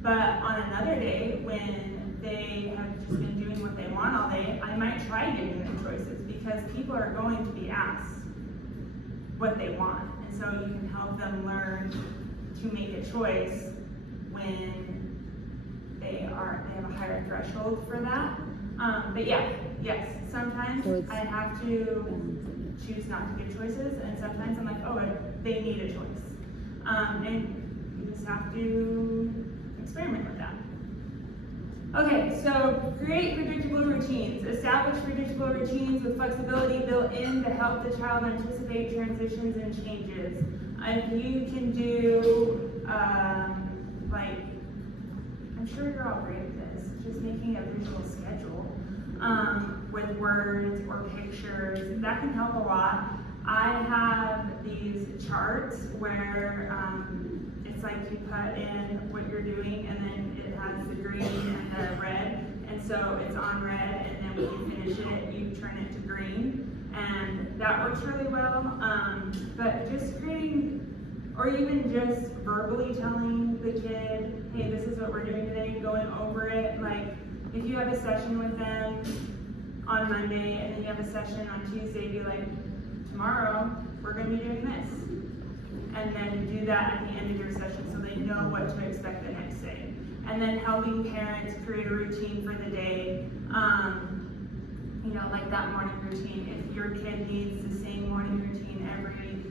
But on another day, when they have just been doing what they want all day, I might try giving them choices, because people are going to be asked what they want, and so you can help them learn to make a choice when they have a higher threshold for that. But yeah, yes, sometimes So it's- I have to choose not to give choices, and sometimes I'm like, oh, they need a choice. And you just have to experiment with that. Okay, so create predictable routines. Establish predictable routines with flexibility built in to help the child anticipate transitions and changes. If you can do, like, I'm sure you're all great at this, just making a visual schedule with words or pictures, that can help a lot. I have these charts where it's like you put in what you're doing, and then it has the green and the red, and so it's on red, and then when you finish it, you turn it to green, and that works really well. But just creating, or even just verbally telling the kid, hey, this is what we're doing today, going over it. Like, if you have a session with them on Monday, and then you have a session on Tuesday, be like, tomorrow, we're gonna be doing this. And then do that at the end of your session so they know what to expect the next day. And then helping parents create a routine for the day. You know, like that morning routine. If your kid needs the same morning routine every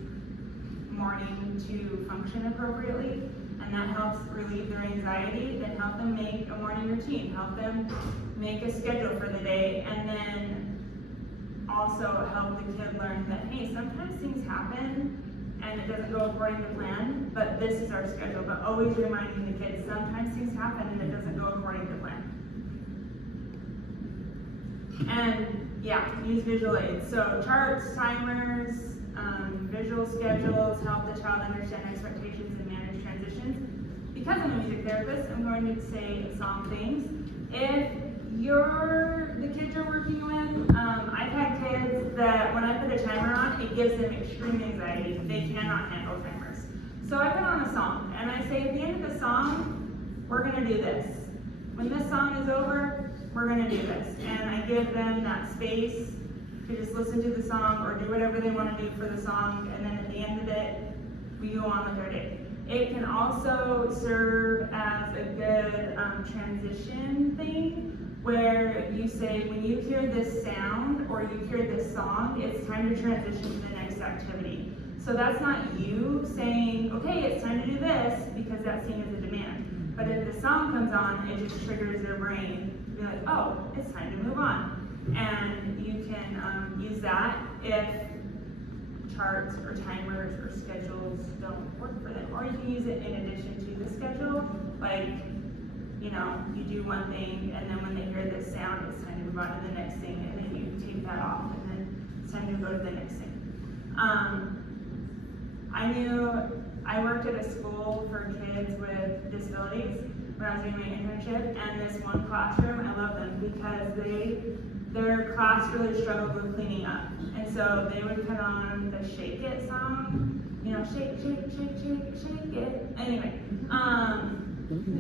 morning to function appropriately, and that helps relieve their anxiety, then help them make a morning routine. Help them make a schedule for the day, and then also help the kid learn that, hey, sometimes things happen and it doesn't go according to plan, but this is our schedule. But always reminding the kids, sometimes things happen and it doesn't go according to plan. And yeah, use visual aids. So charts, timers, visual schedules help the child understand expectations and manage transitions. Because I'm a music therapist, I'm going to say some things. If the kids you're working with, I've had kids that when I put a timer on, it gives them extreme anxiety. They cannot handle timers. So I put on a song, and I say at the end of the song, we're gonna do this. When this song is over, we're gonna do this. And I give them that space to just listen to the song or do whatever they wanna do for the song, and then at the end of it, we go on with our day. It can also serve as a good transition thing, where you say, when you hear this sound or you hear this song, it's time to transition to the next activity. So that's not you saying, okay, it's time to do this, because that's seen as a demand. But if the song comes on, it just triggers their brain to be like, oh, it's time to move on. And you can use that if charts or timers or schedules don't work for them. Or you can use it in addition to the schedule, like, you know, you do one thing, and then when they hear this sound, it's time to move on to the next thing, and then you take that off, and then it's time to go to the next thing. I worked at a school for kids with disabilities when I was doing my internship, and this one classroom, I love them because their class really struggled with cleaning up, and so they would put on the Shake It song, you know, shake, shake, shake, shake, shake it. Anyway,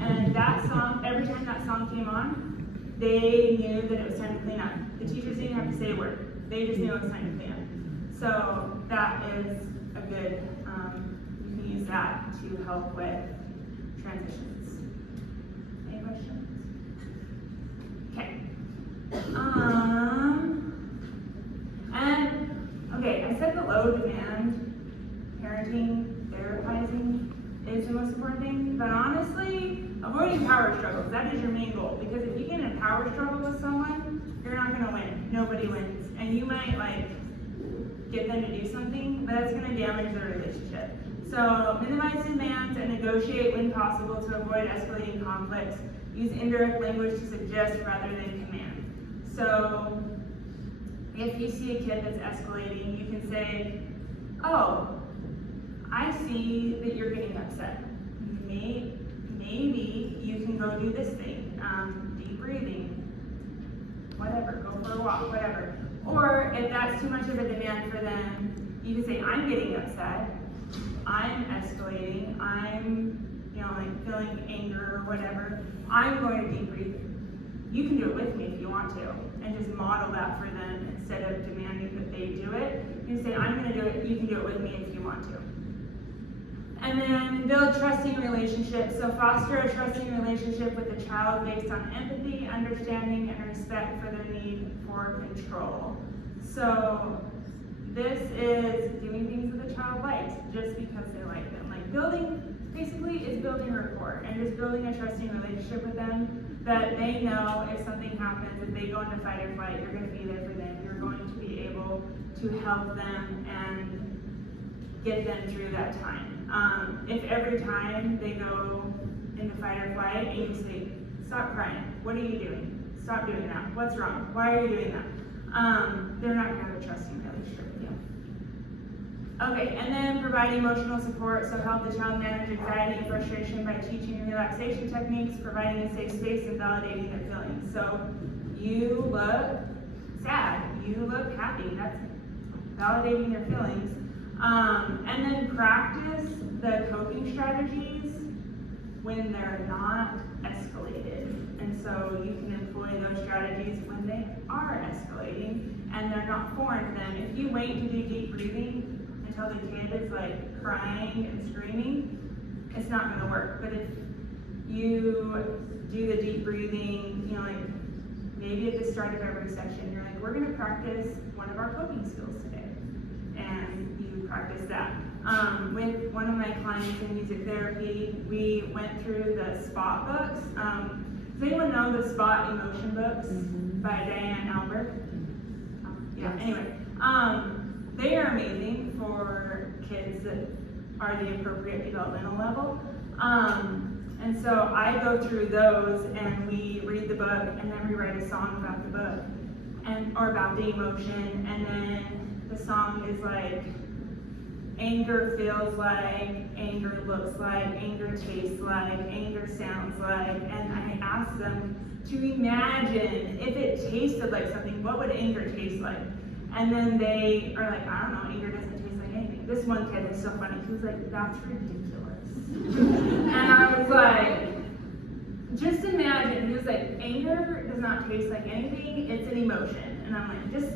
and that song, every time that song came on, they knew that it was time to clean up. The teachers didn't have to say a word. They just knew it was time to clean up. So that is a good, you can use that to help with transitions. Any questions? Okay. And, okay, I said the low demand parenting, therapizing is the most important thing, but honestly, avoiding power struggles, that is your main goal, because if you get in a power struggle with someone, you're not gonna win, nobody wins, and you might like get them to do something, but that's gonna damage the relationship. So minimize demands and negotiate when possible to avoid escalating conflicts. Use indirect language to suggest rather than command. So if you see a kid that's escalating, you can say, oh, I see that you're getting upset. Maybe you can go do this thing, deep breathing, whatever, go for a walk, whatever. Or if that's too much of a demand for them, you can say, I'm getting upset, I'm escalating, I'm, like feeling anger or whatever, I'm going to deep breathe. You can do it with me if you want to, and just model that for them instead of demanding that they do it. You say, I'm going to do it, you can do it with me if you want to. And then build trusting relationships. So foster a trusting relationship with the child based on empathy, understanding, and respect for their need for control. So this is doing things that the child likes just because they like them. Like basically is building rapport and just building a trusting relationship with them that they know if something happens, if they go into fight or flight, you're going to be there for them. You're going to be able to help them and get them through that time. If every time they go into fight or flight and you say, stop crying, what are you doing? Stop doing that. What's wrong? Why are you doing that? They're not going to have a trusting relationship with you. Okay, and then provide emotional support. So help the child manage anxiety and frustration by teaching relaxation techniques, providing a safe space, and validating their feelings. So you look sad, you look happy. That's validating their feelings. And then practice the coping strategies when they're not escalated. And so you can employ those strategies when they are escalating and they're not foreign to them. If you wait to do deep breathing until the kid is like crying and screaming, it's not going to work. But if you do the deep breathing, like maybe at the start of every session, you're like, we're going to practice one of our coping skills today. And you practice that. With one of my clients in music therapy, we went through the SPOT books. Does anyone know the SPOT emotion books by Diane Albert? Yeah, anyway. They are amazing for kids that are the appropriate developmental level. And so I go through those and we read the book and then we write a song about the book or about the emotion, and then the song is like, anger feels like, anger looks like, anger tastes like, anger sounds like, and I ask them to imagine if it tasted like something, what would anger taste like? And then they are like, I don't know, anger doesn't taste like anything. This one kid was so funny, he was like, that's ridiculous. And I was like, just imagine, he was like, anger does not taste like anything, it's an emotion. And I'm like, just,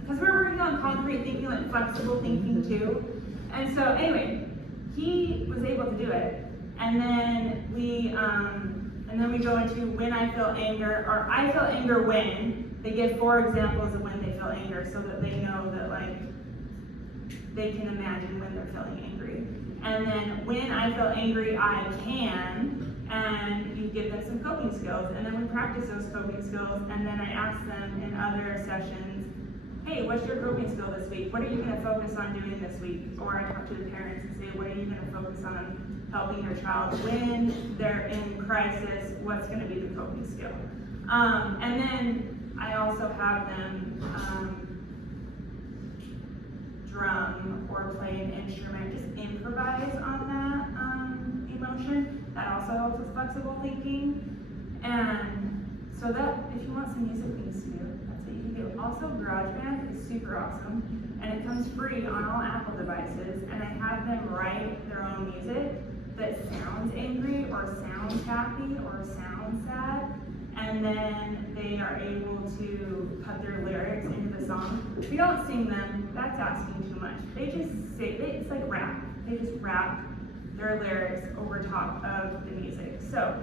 because we're working on concrete thinking, like flexible thinking too. And so anyway, he was able to do it. And then we go into when I feel anger, or I feel anger when. They give 4 examples of when they feel anger so that they know that like they can imagine when they're feeling angry. And then when I feel angry, I can, and you give them some coping skills. And then we practice those coping skills, and then I ask them in other sessions, hey, what's your coping skill this week? What are you going to focus on doing this week? Or I talk to the parents and say, what are you going to focus on helping your child when they're in crisis? What's going to be the coping skill? And then I also have them drum or play an instrument, just improvise on that emotion. That also helps with flexible thinking. And so that, if you want some music things to do, that's what you can do. Also, GarageBand is super awesome, and it comes free on all Apple devices, and I have them write their own music that sounds angry or sounds happy or sounds sad, and then they are able to cut their lyrics into the song. If you don't sing them, that's asking too much. They just say, it's like rap. They just rap their lyrics over top of the music. So,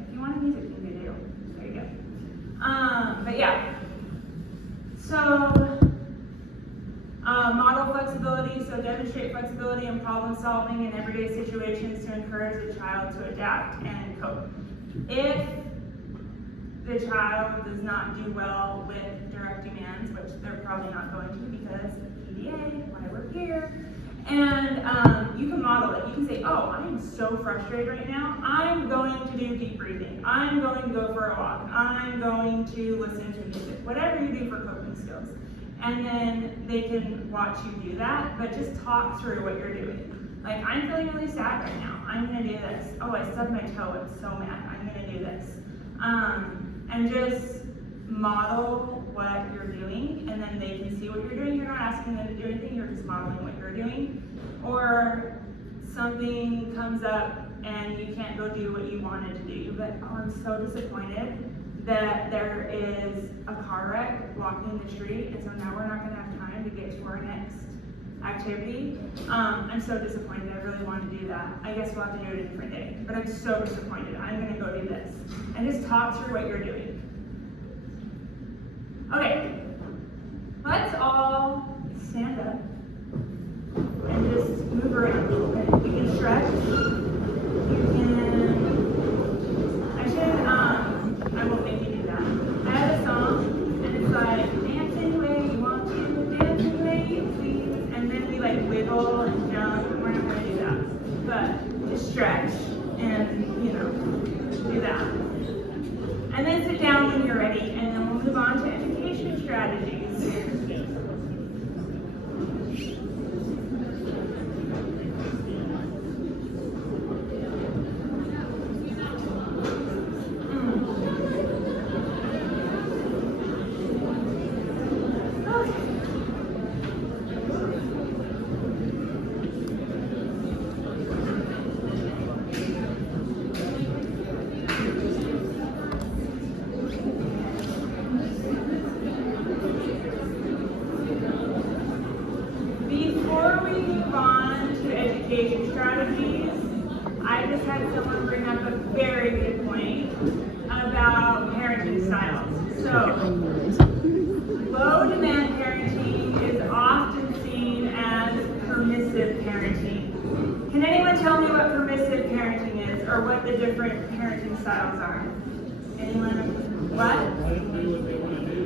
if you want a music thing to do, there you go. But yeah. So, model flexibility, so demonstrate flexibility in problem solving in everyday situations to encourage the child to adapt and cope. If the child does not do well with direct demands, which they're probably not going to because PDA, why we're here, and you can model it. You can say, oh, I am so frustrated right now. I'm going to do deep breathing. I'm going to go for a walk. I'm going to listen to music. Whatever you do for coping skills. And then they can watch you do that, but just talk through what you're doing. Like, I'm feeling really sad right now. I'm going to do this. Oh, I stubbed my toe. I'm so mad. I'm going to do this. And just model what you're doing, and then they can see what you're doing. You're not asking them to do anything, you're just modeling what you're doing. Or something comes up and you can't go do what you wanted to do. You're like, oh, I'm so disappointed that there is a car wreck blocking the street, and so now we're not gonna have time to get to our next activity. I'm so disappointed, I really want to do that. I guess we'll have to do it a different day, but I'm so disappointed. I'm gonna go do this. And just talk through what you're doing. Okay, let's all stand up and just move around a little bit. We can stretch. I won't make you do that. I have a song, and it's like, dance any way you want to, dance any way you please, and then we like wiggle and jump, and we're not gonna do that. But just stretch and, do that. And then sit down when you're ready, and then we'll move on to education strategies. Before we move on to education strategies, I just had someone bring up a very good point about parenting styles. So, low demand parenting is often seen as permissive parenting. Can anyone tell me what permissive parenting is, or what the different parenting styles are? Anyone? What?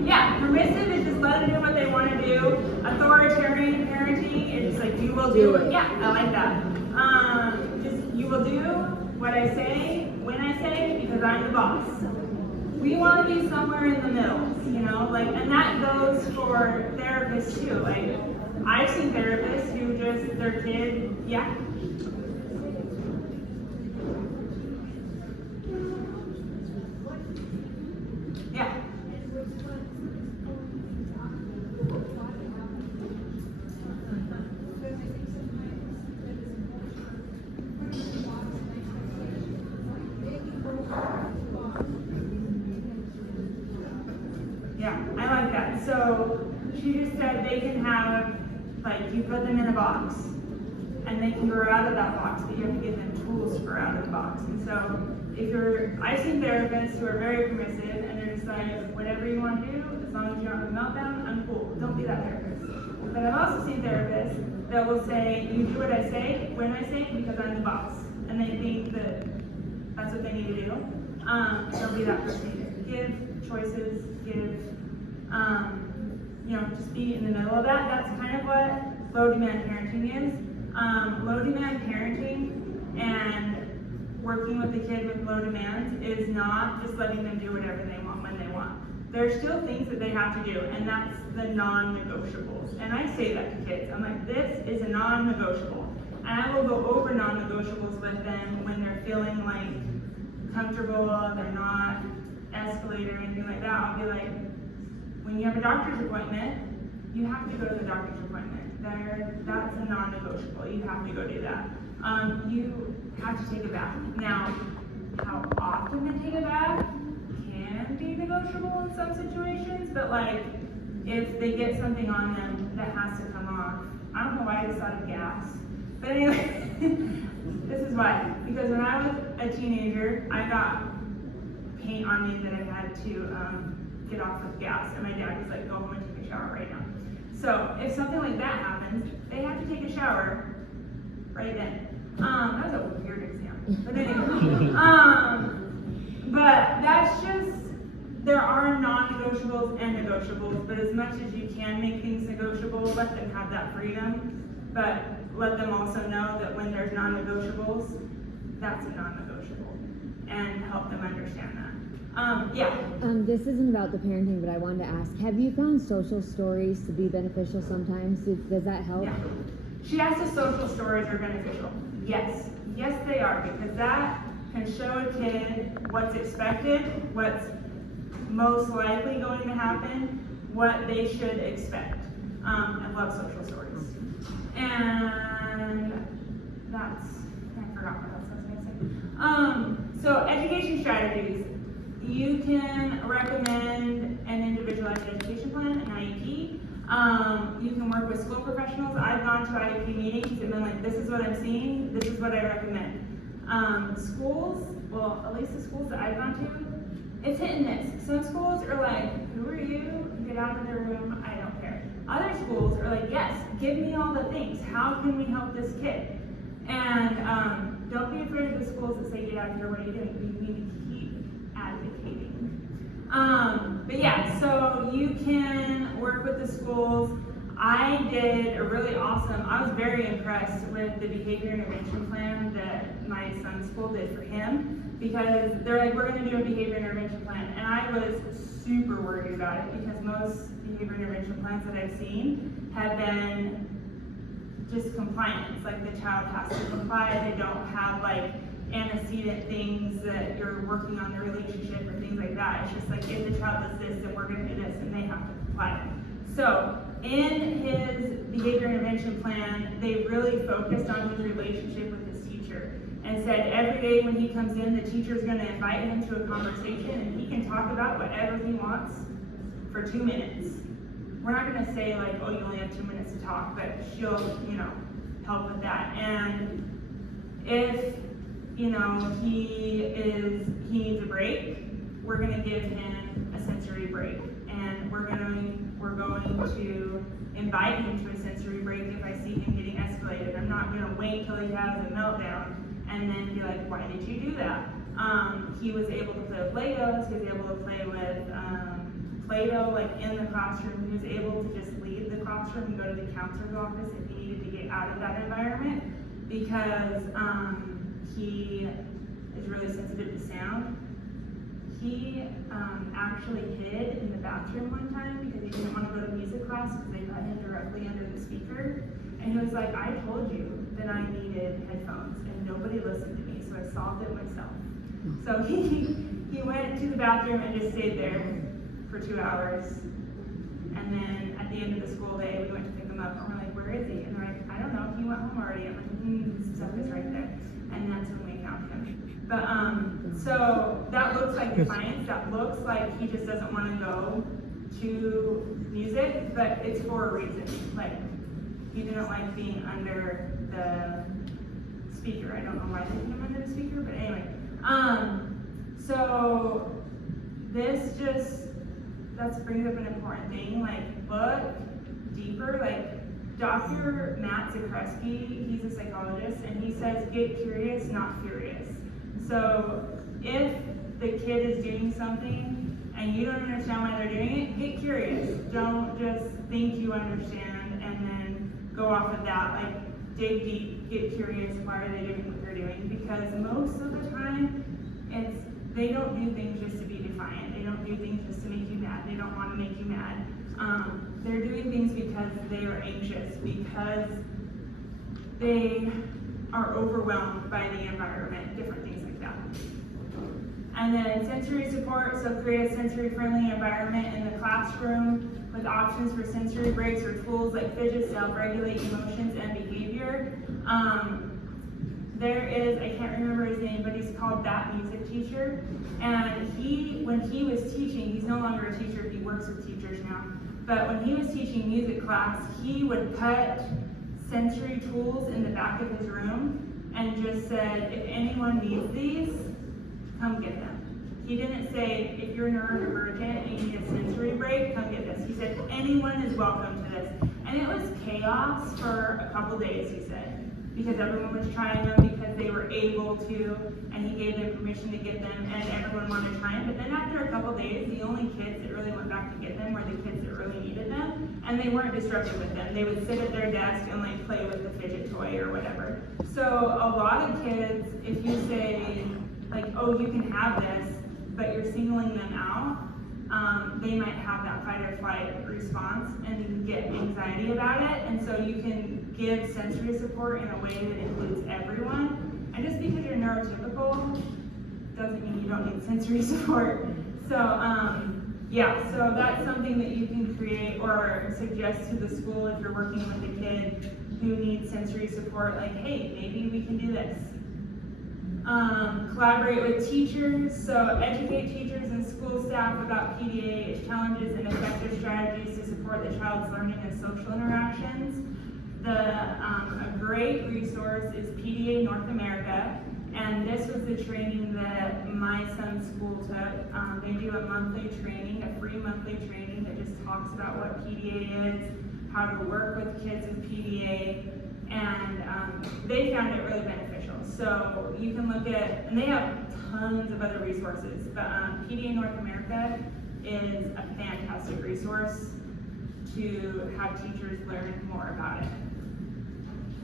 Yeah, permissive is just let them do what they want to do. Authoritarian parenting is like you will do it. Yeah, I like that. Just you will do what I say when I say because I'm the boss. We want to be somewhere in the middle, and that goes for therapists too. Like I've seen therapists who just their kid, yeah. Yeah. Yeah, I like that. So she just said they can have, you put them in a box, and they can grow out of that box, but you have to give them tools to grow out of the box. And so I've seen therapists who are very permissive, and they're just like, whatever you want to do, as long as you don't have a meltdown, I'm cool. Don't be that therapist. But I've also seen therapists that will say, you do what I say, when I say, because I'm the boss. And they think that that's what they need to do. Don't be that person either. Give choices, just be in the middle of that. That's kind of what low demand parenting is. Low demand parenting and working with the kid with low demands is not just letting them do whatever they want when they want. There's still things that they have to do, and that's the non-negotiables. And I say that to kids. I'm like, this is a non-negotiable. And I will go over non-negotiables with them when they're feeling comfortable, they're not escalated or anything like that. I'll be like, when you have a doctor's appointment, you have to go to the doctor's appointment. That's a non-negotiable. You have to go do that. You have to take a bath. Now, how often they take a bath can be negotiable in some situations, but if they get something on them that has to come off, I don't know why I just thought of gas. But anyway, this is why. Because when I was a teenager, I got paint on me that I had to get off with gas, and my dad was like, go home and take a shower right now. So if something like that happens, they have to take a shower right then. That was a weird example, but anyway. But that's just, there are non-negotiables and negotiables, but as much as you can make things negotiable, let them have that freedom, but let them also know that when there's non-negotiables, that's a non-negotiable, and help them understand that. This isn't about the parenting, but I wanted to ask, have you found social stories to be beneficial sometimes? Does that help? Yeah. She asked if social stories are beneficial. Yes. Yes, they are, because that can show a kid what's expected, what's most likely going to happen, what they should expect. I love social stories. And that's, I forgot what else I was gonna say. So education strategies. You can recommend an individualized education plan, an IEP. You can work with school professionals. I've gone to IEP meetings and been like, this is what I'm seeing, this is what I recommend. Schools, well, at least the schools that I've gone to, it's hit and miss. Some schools are like, who are you? Get out of their room, I don't care. Other schools are like, yes, give me all the things. How can we help this kid? And don't be afraid of the schools that say, get out of here, what are you doing? You need to keep advocating. But yeah, so you can work with the schools. I did a really awesome, I was very impressed with the behavior intervention plan that my son's school did for him, because they're like, we're gonna do a behavior intervention plan. And I was super worried about it because most behavior intervention plans that I've seen have been just compliance, like the child has to comply, they don't have like antecedent things that you're working on the relationship or things like that. It's just like, if the child does this, then we're gonna do this, and they have to comply. So in his behavior intervention plan, they really focused on his relationship with his teacher and said every day when he comes in, the teacher's gonna invite him to a conversation and he can talk about whatever he wants for 2 minutes. We're not gonna say like, oh, you only have 2 minutes to talk, but she'll, help with that. And if, he needs a break, we're gonna give him a sensory break. And we're going to invite him to a sensory break if I see him getting escalated. I'm not gonna wait till he has a meltdown and then be like, why did you do that? He was able to play with Legos, he was able to play with Play-Doh like in the classroom. He was able to just leave the classroom and go to the counselor's office if he needed to get out of that environment, because he is really sensitive to sound. He actually hid in the bathroom one time because he didn't want to go to music class because they got him directly under the speaker. And he was like, I told you that I needed headphones and nobody listened to me, so I solved it myself. So he went to the bathroom and just stayed there for 2 hours. And then at the end of the school day, we went to pick him up and we're like, where is he? And they're like, I don't know, he went home already. I'm like, his stuff is right there. And that's when we found him. But so that looks like defiance. That looks like he just doesn't want to go to music, but it's for a reason. Like, he didn't like being under the speaker. I don't know why they put him under the speaker, but anyway. So this just, that brings up an important thing. Like, look deeper. Like, Dr. Matt Zakreski, he's a psychologist, and he says, get curious, not furious. So if the kid is doing something and you don't understand why they're doing it, get curious. Don't just think you understand and then go off of that. Like, dig deep, get curious, why are they doing what they're doing? Because most of the time, they don't do things just to be defiant. They don't do things just to make you mad. They don't want to make you mad. They're doing things because they are anxious, because they are overwhelmed by the environment, different things like that. And then sensory support, so create a sensory-friendly environment in the classroom with options for sensory breaks or tools like fidget to help regulate emotions and behavior. There is, I can't remember his name, but he's called That Music Teacher. And when he was teaching, he's no longer a teacher, he works with teachers now. But when he was teaching music class, he would put sensory tools in the back of his room and just said, if anyone needs these, come get them. He didn't say, if you're neurodivergent and you need a sensory break, come get this. He said, anyone is welcome to this. And it was chaos for a couple days, he said, because everyone was trying them because they were able to, and he gave them permission to get them, and everyone wanted to try them. But then after a couple days, the only kids that really went back to get them were the kids that really needed them, and they weren't disruptive with them. They would sit at their desk and like play with the fidget toy or whatever. So a lot of kids, if you say like, oh, you can have this, but you're singling them out, they might have that fight or flight response and get anxiety about it. And so you can give sensory support in a way that includes everyone. And just because you're neurotypical doesn't mean you don't need sensory support. So Yeah, so that's something that you can create or suggest to the school if you're working with a kid who needs sensory support, like, hey, maybe we can do this. Collaborate with teachers, so educate teachers and school staff about PDA, its challenges, and effective strategies to support the child's learning and social interactions. A great resource is PDA North America, and this was the training that my son's school took. They do a monthly training, a free monthly training that just talks about what PDA is, how to work with kids with PDA, and they found it really beneficial. So you can look at, and they have tons of other resources, but PDA North America is a fantastic resource to have teachers learn more about it.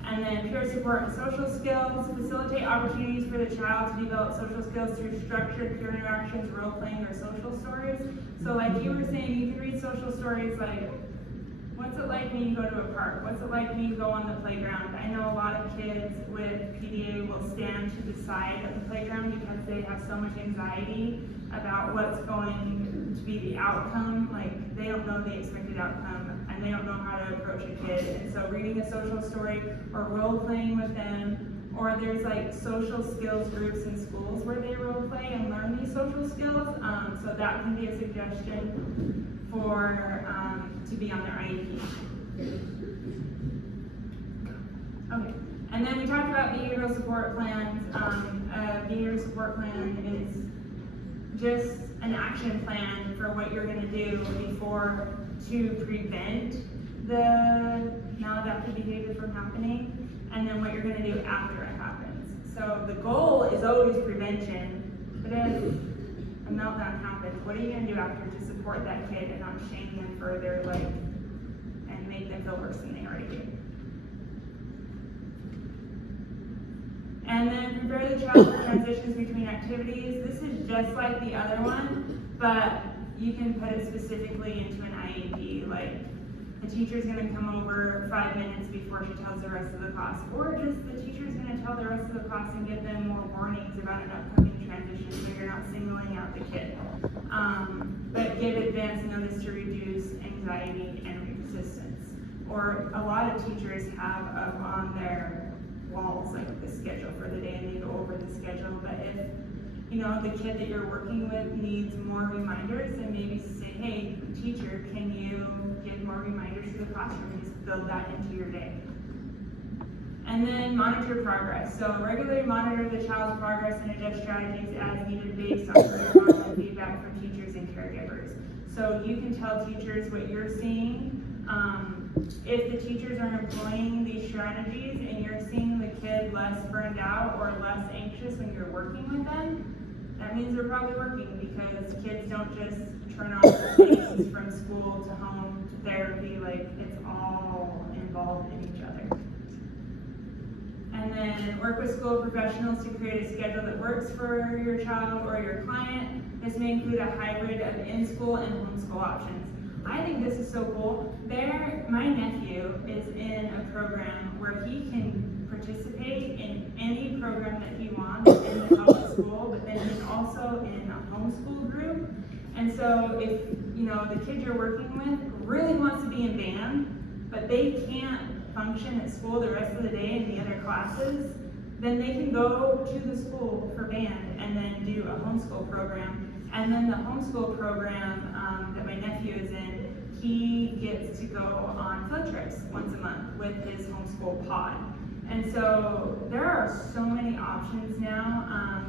And then peer support and social skills, facilitate opportunities for the child to develop social skills through structured peer interactions, role playing, or social stories. So like you were saying, you can read social stories like, what's it like when you go to a park? What's it like when you go on the playground? I know a lot of kids with PDA will stand to the side of the playground because they have so much anxiety about what's going to be the outcome. Like, they don't know the expected outcome and they don't know how to approach a kid. And so reading a social story or role playing with them, or there's like social skills groups in schools where they role play and learn these social skills. So that can be a suggestion for to be on their IEP. Okay, and then we talked about behavioral support plans. A behavioral support plan is just an action plan for what you're going to do before to prevent the maladaptive behavior from happening, and then what you're going to do after it happens. So the goal is always prevention, but if a meltdown happens, what are you going to do after to support that kid and not shame them further, like, and make them feel worse than they already do? And then prepare the child for transitions between activities. This is just like the other one, but you can put it specifically into an IEP, like the teacher's going to come over 5 minutes before she tells the rest of the class, or just the teacher's going to tell the rest of the class and give them more warnings about an upcoming transition so you're not singling out the kid. But give advance notice to reduce anxiety and resistance. Or a lot of teachers have up on their walls like the schedule for the day and they go over the schedule, but if you know the kid that you're working with needs more reminders, then maybe say, hey teacher, can you give more reminders to the classroom and just build that into your day. And then monitor progress. So regularly monitor the child's progress and adjust strategies as needed based on response and feedback from teachers and caregivers. So you can tell teachers what you're seeing. If the teachers are employing these strategies and you're seeing the kid less burned out or less anxious when you're working with them, that means they're probably working, because kids don't just turn off things from school to home to therapy, like it's all involved in each other. And then work with school professionals to create a schedule that works for your child or your client. This may include a hybrid of in-school and homeschool options. I think this is so cool. My nephew is in a program where he can participate in any program that he wants in the public school, but then he's also in a homeschool group. And so if you know the kid you're working with really wants to be in band, but they can't function at school the rest of the day in the other classes, then they can go to the school for band and then do a homeschool program. And then the homeschool program that my nephew is in, he gets to go on field trips once a month with his homeschool pod. And so there are so many options now.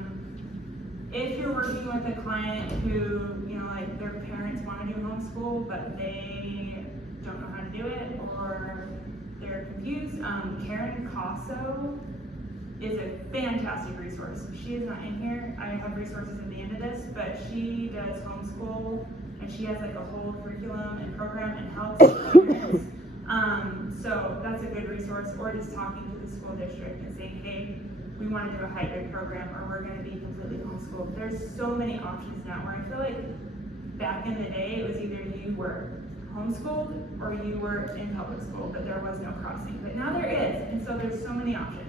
If you're working with a client who, you know, like their parents want to do homeschool, but they don't know how to do it, or they're confused, Karen Casso is a fantastic resource. She is not in here. I have resources at the end of this, but she does homeschool and she has like a whole curriculum and program and helps parents. So that's a good resource, or just talking to the school district and saying, hey, we want to do a hybrid program, or we're going to be completely homeschooled. There's so many options now where I feel like back in the day, it was either you were homeschooled or you were in public school, but there was no crossing. But now there is, and so there's so many options.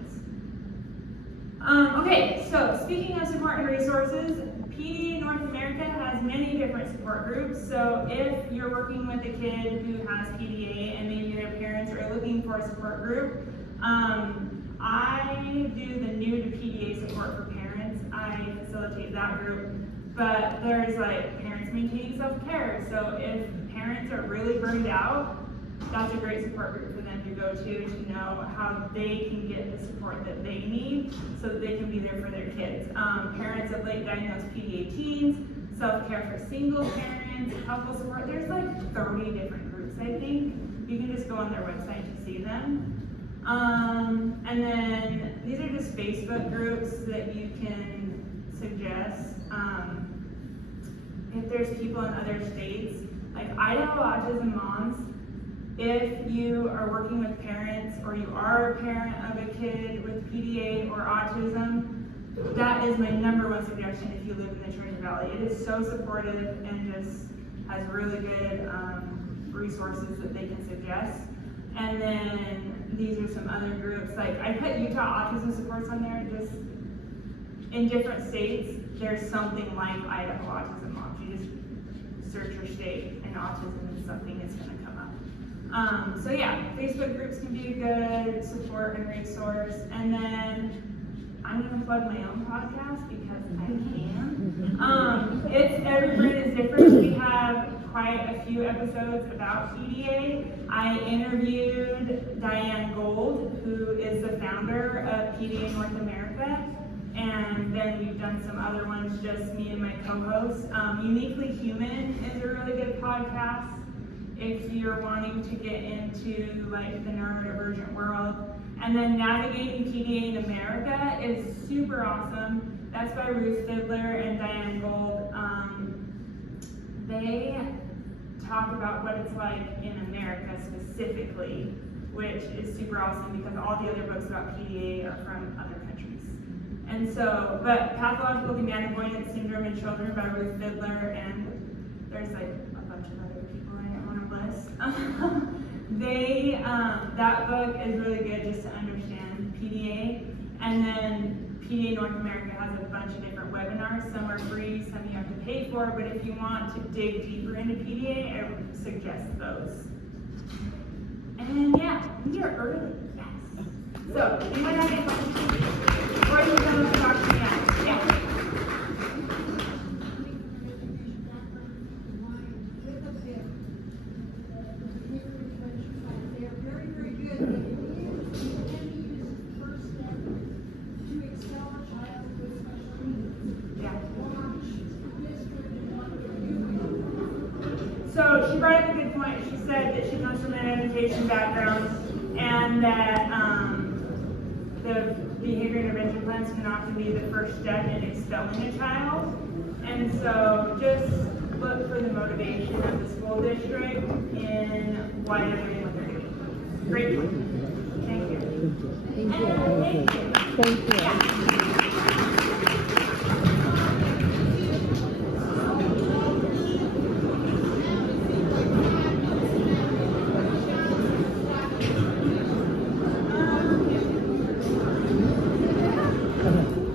Okay, so speaking of support and resources, PD North America America has many different support groups. So if you're working with a kid who has PDA and maybe their parents are looking for a support group, I do the new to PDA support for parents. I facilitate that group. But there's like parents maintaining self-care. So if parents are really burned out, that's a great support group for them to go to know how they can get the support that they need so that they can be there for their kids. Parents of late diagnosed PDA teens, self-care for single parents, couple support. There's like 30 different groups, I think. You can just go on their website to see them. And then these are just Facebook groups that you can suggest. If there's people in other states, like Idaho Autism Moms, if you are working with parents or you are a parent of a kid with PDA or autism, that is my #1 suggestion if you live in the Treasure Valley. It is so supportive and just has really good resources that they can suggest. And then these are some other groups, like I put Utah Autism Supports on there, just in different states, there's something like Idaho Autism Moms. You just search your state and autism is something that's gonna come up. So yeah, Facebook groups can be a good support and resource. And then I'm gonna plug my own podcast because I can. It's Every Brain is Different. We have quite a few episodes about PDA. I interviewed Diane Gold, who is the founder of PDA North America. And then we've done some other ones, just me and my co-host. Uniquely Human is a really good podcast if you're wanting to get into like the neurodivergent world. And then Navigating PDA in America is super awesome. That's by Ruth Fiddler and Diane Gold. They talk about what it's like in America specifically, which is super awesome because all the other books about PDA are from other countries. And so, but Pathological Demand Avoidance Syndrome in Children by Ruth Fiddler, and there's like a bunch of other people I don't want to list. That book is really good just to understand PDA. And then PDA North America has a bunch of different webinars. Some are free, some you have to pay for, but if you want to dig deeper into PDA, I would suggest those. And yeah, we are early, yes. So, anyone have any questions? Or you come and talk to me after? Yeah. So she brought up a good point. She said that she comes from an education background and that the behavior intervention plans can often be the first step in expelling a child. And so just look for the motivation of the school district in why they're doing what they're doing. Great. Thank you. Thank you. Thank you. Yeah.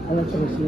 I want you to see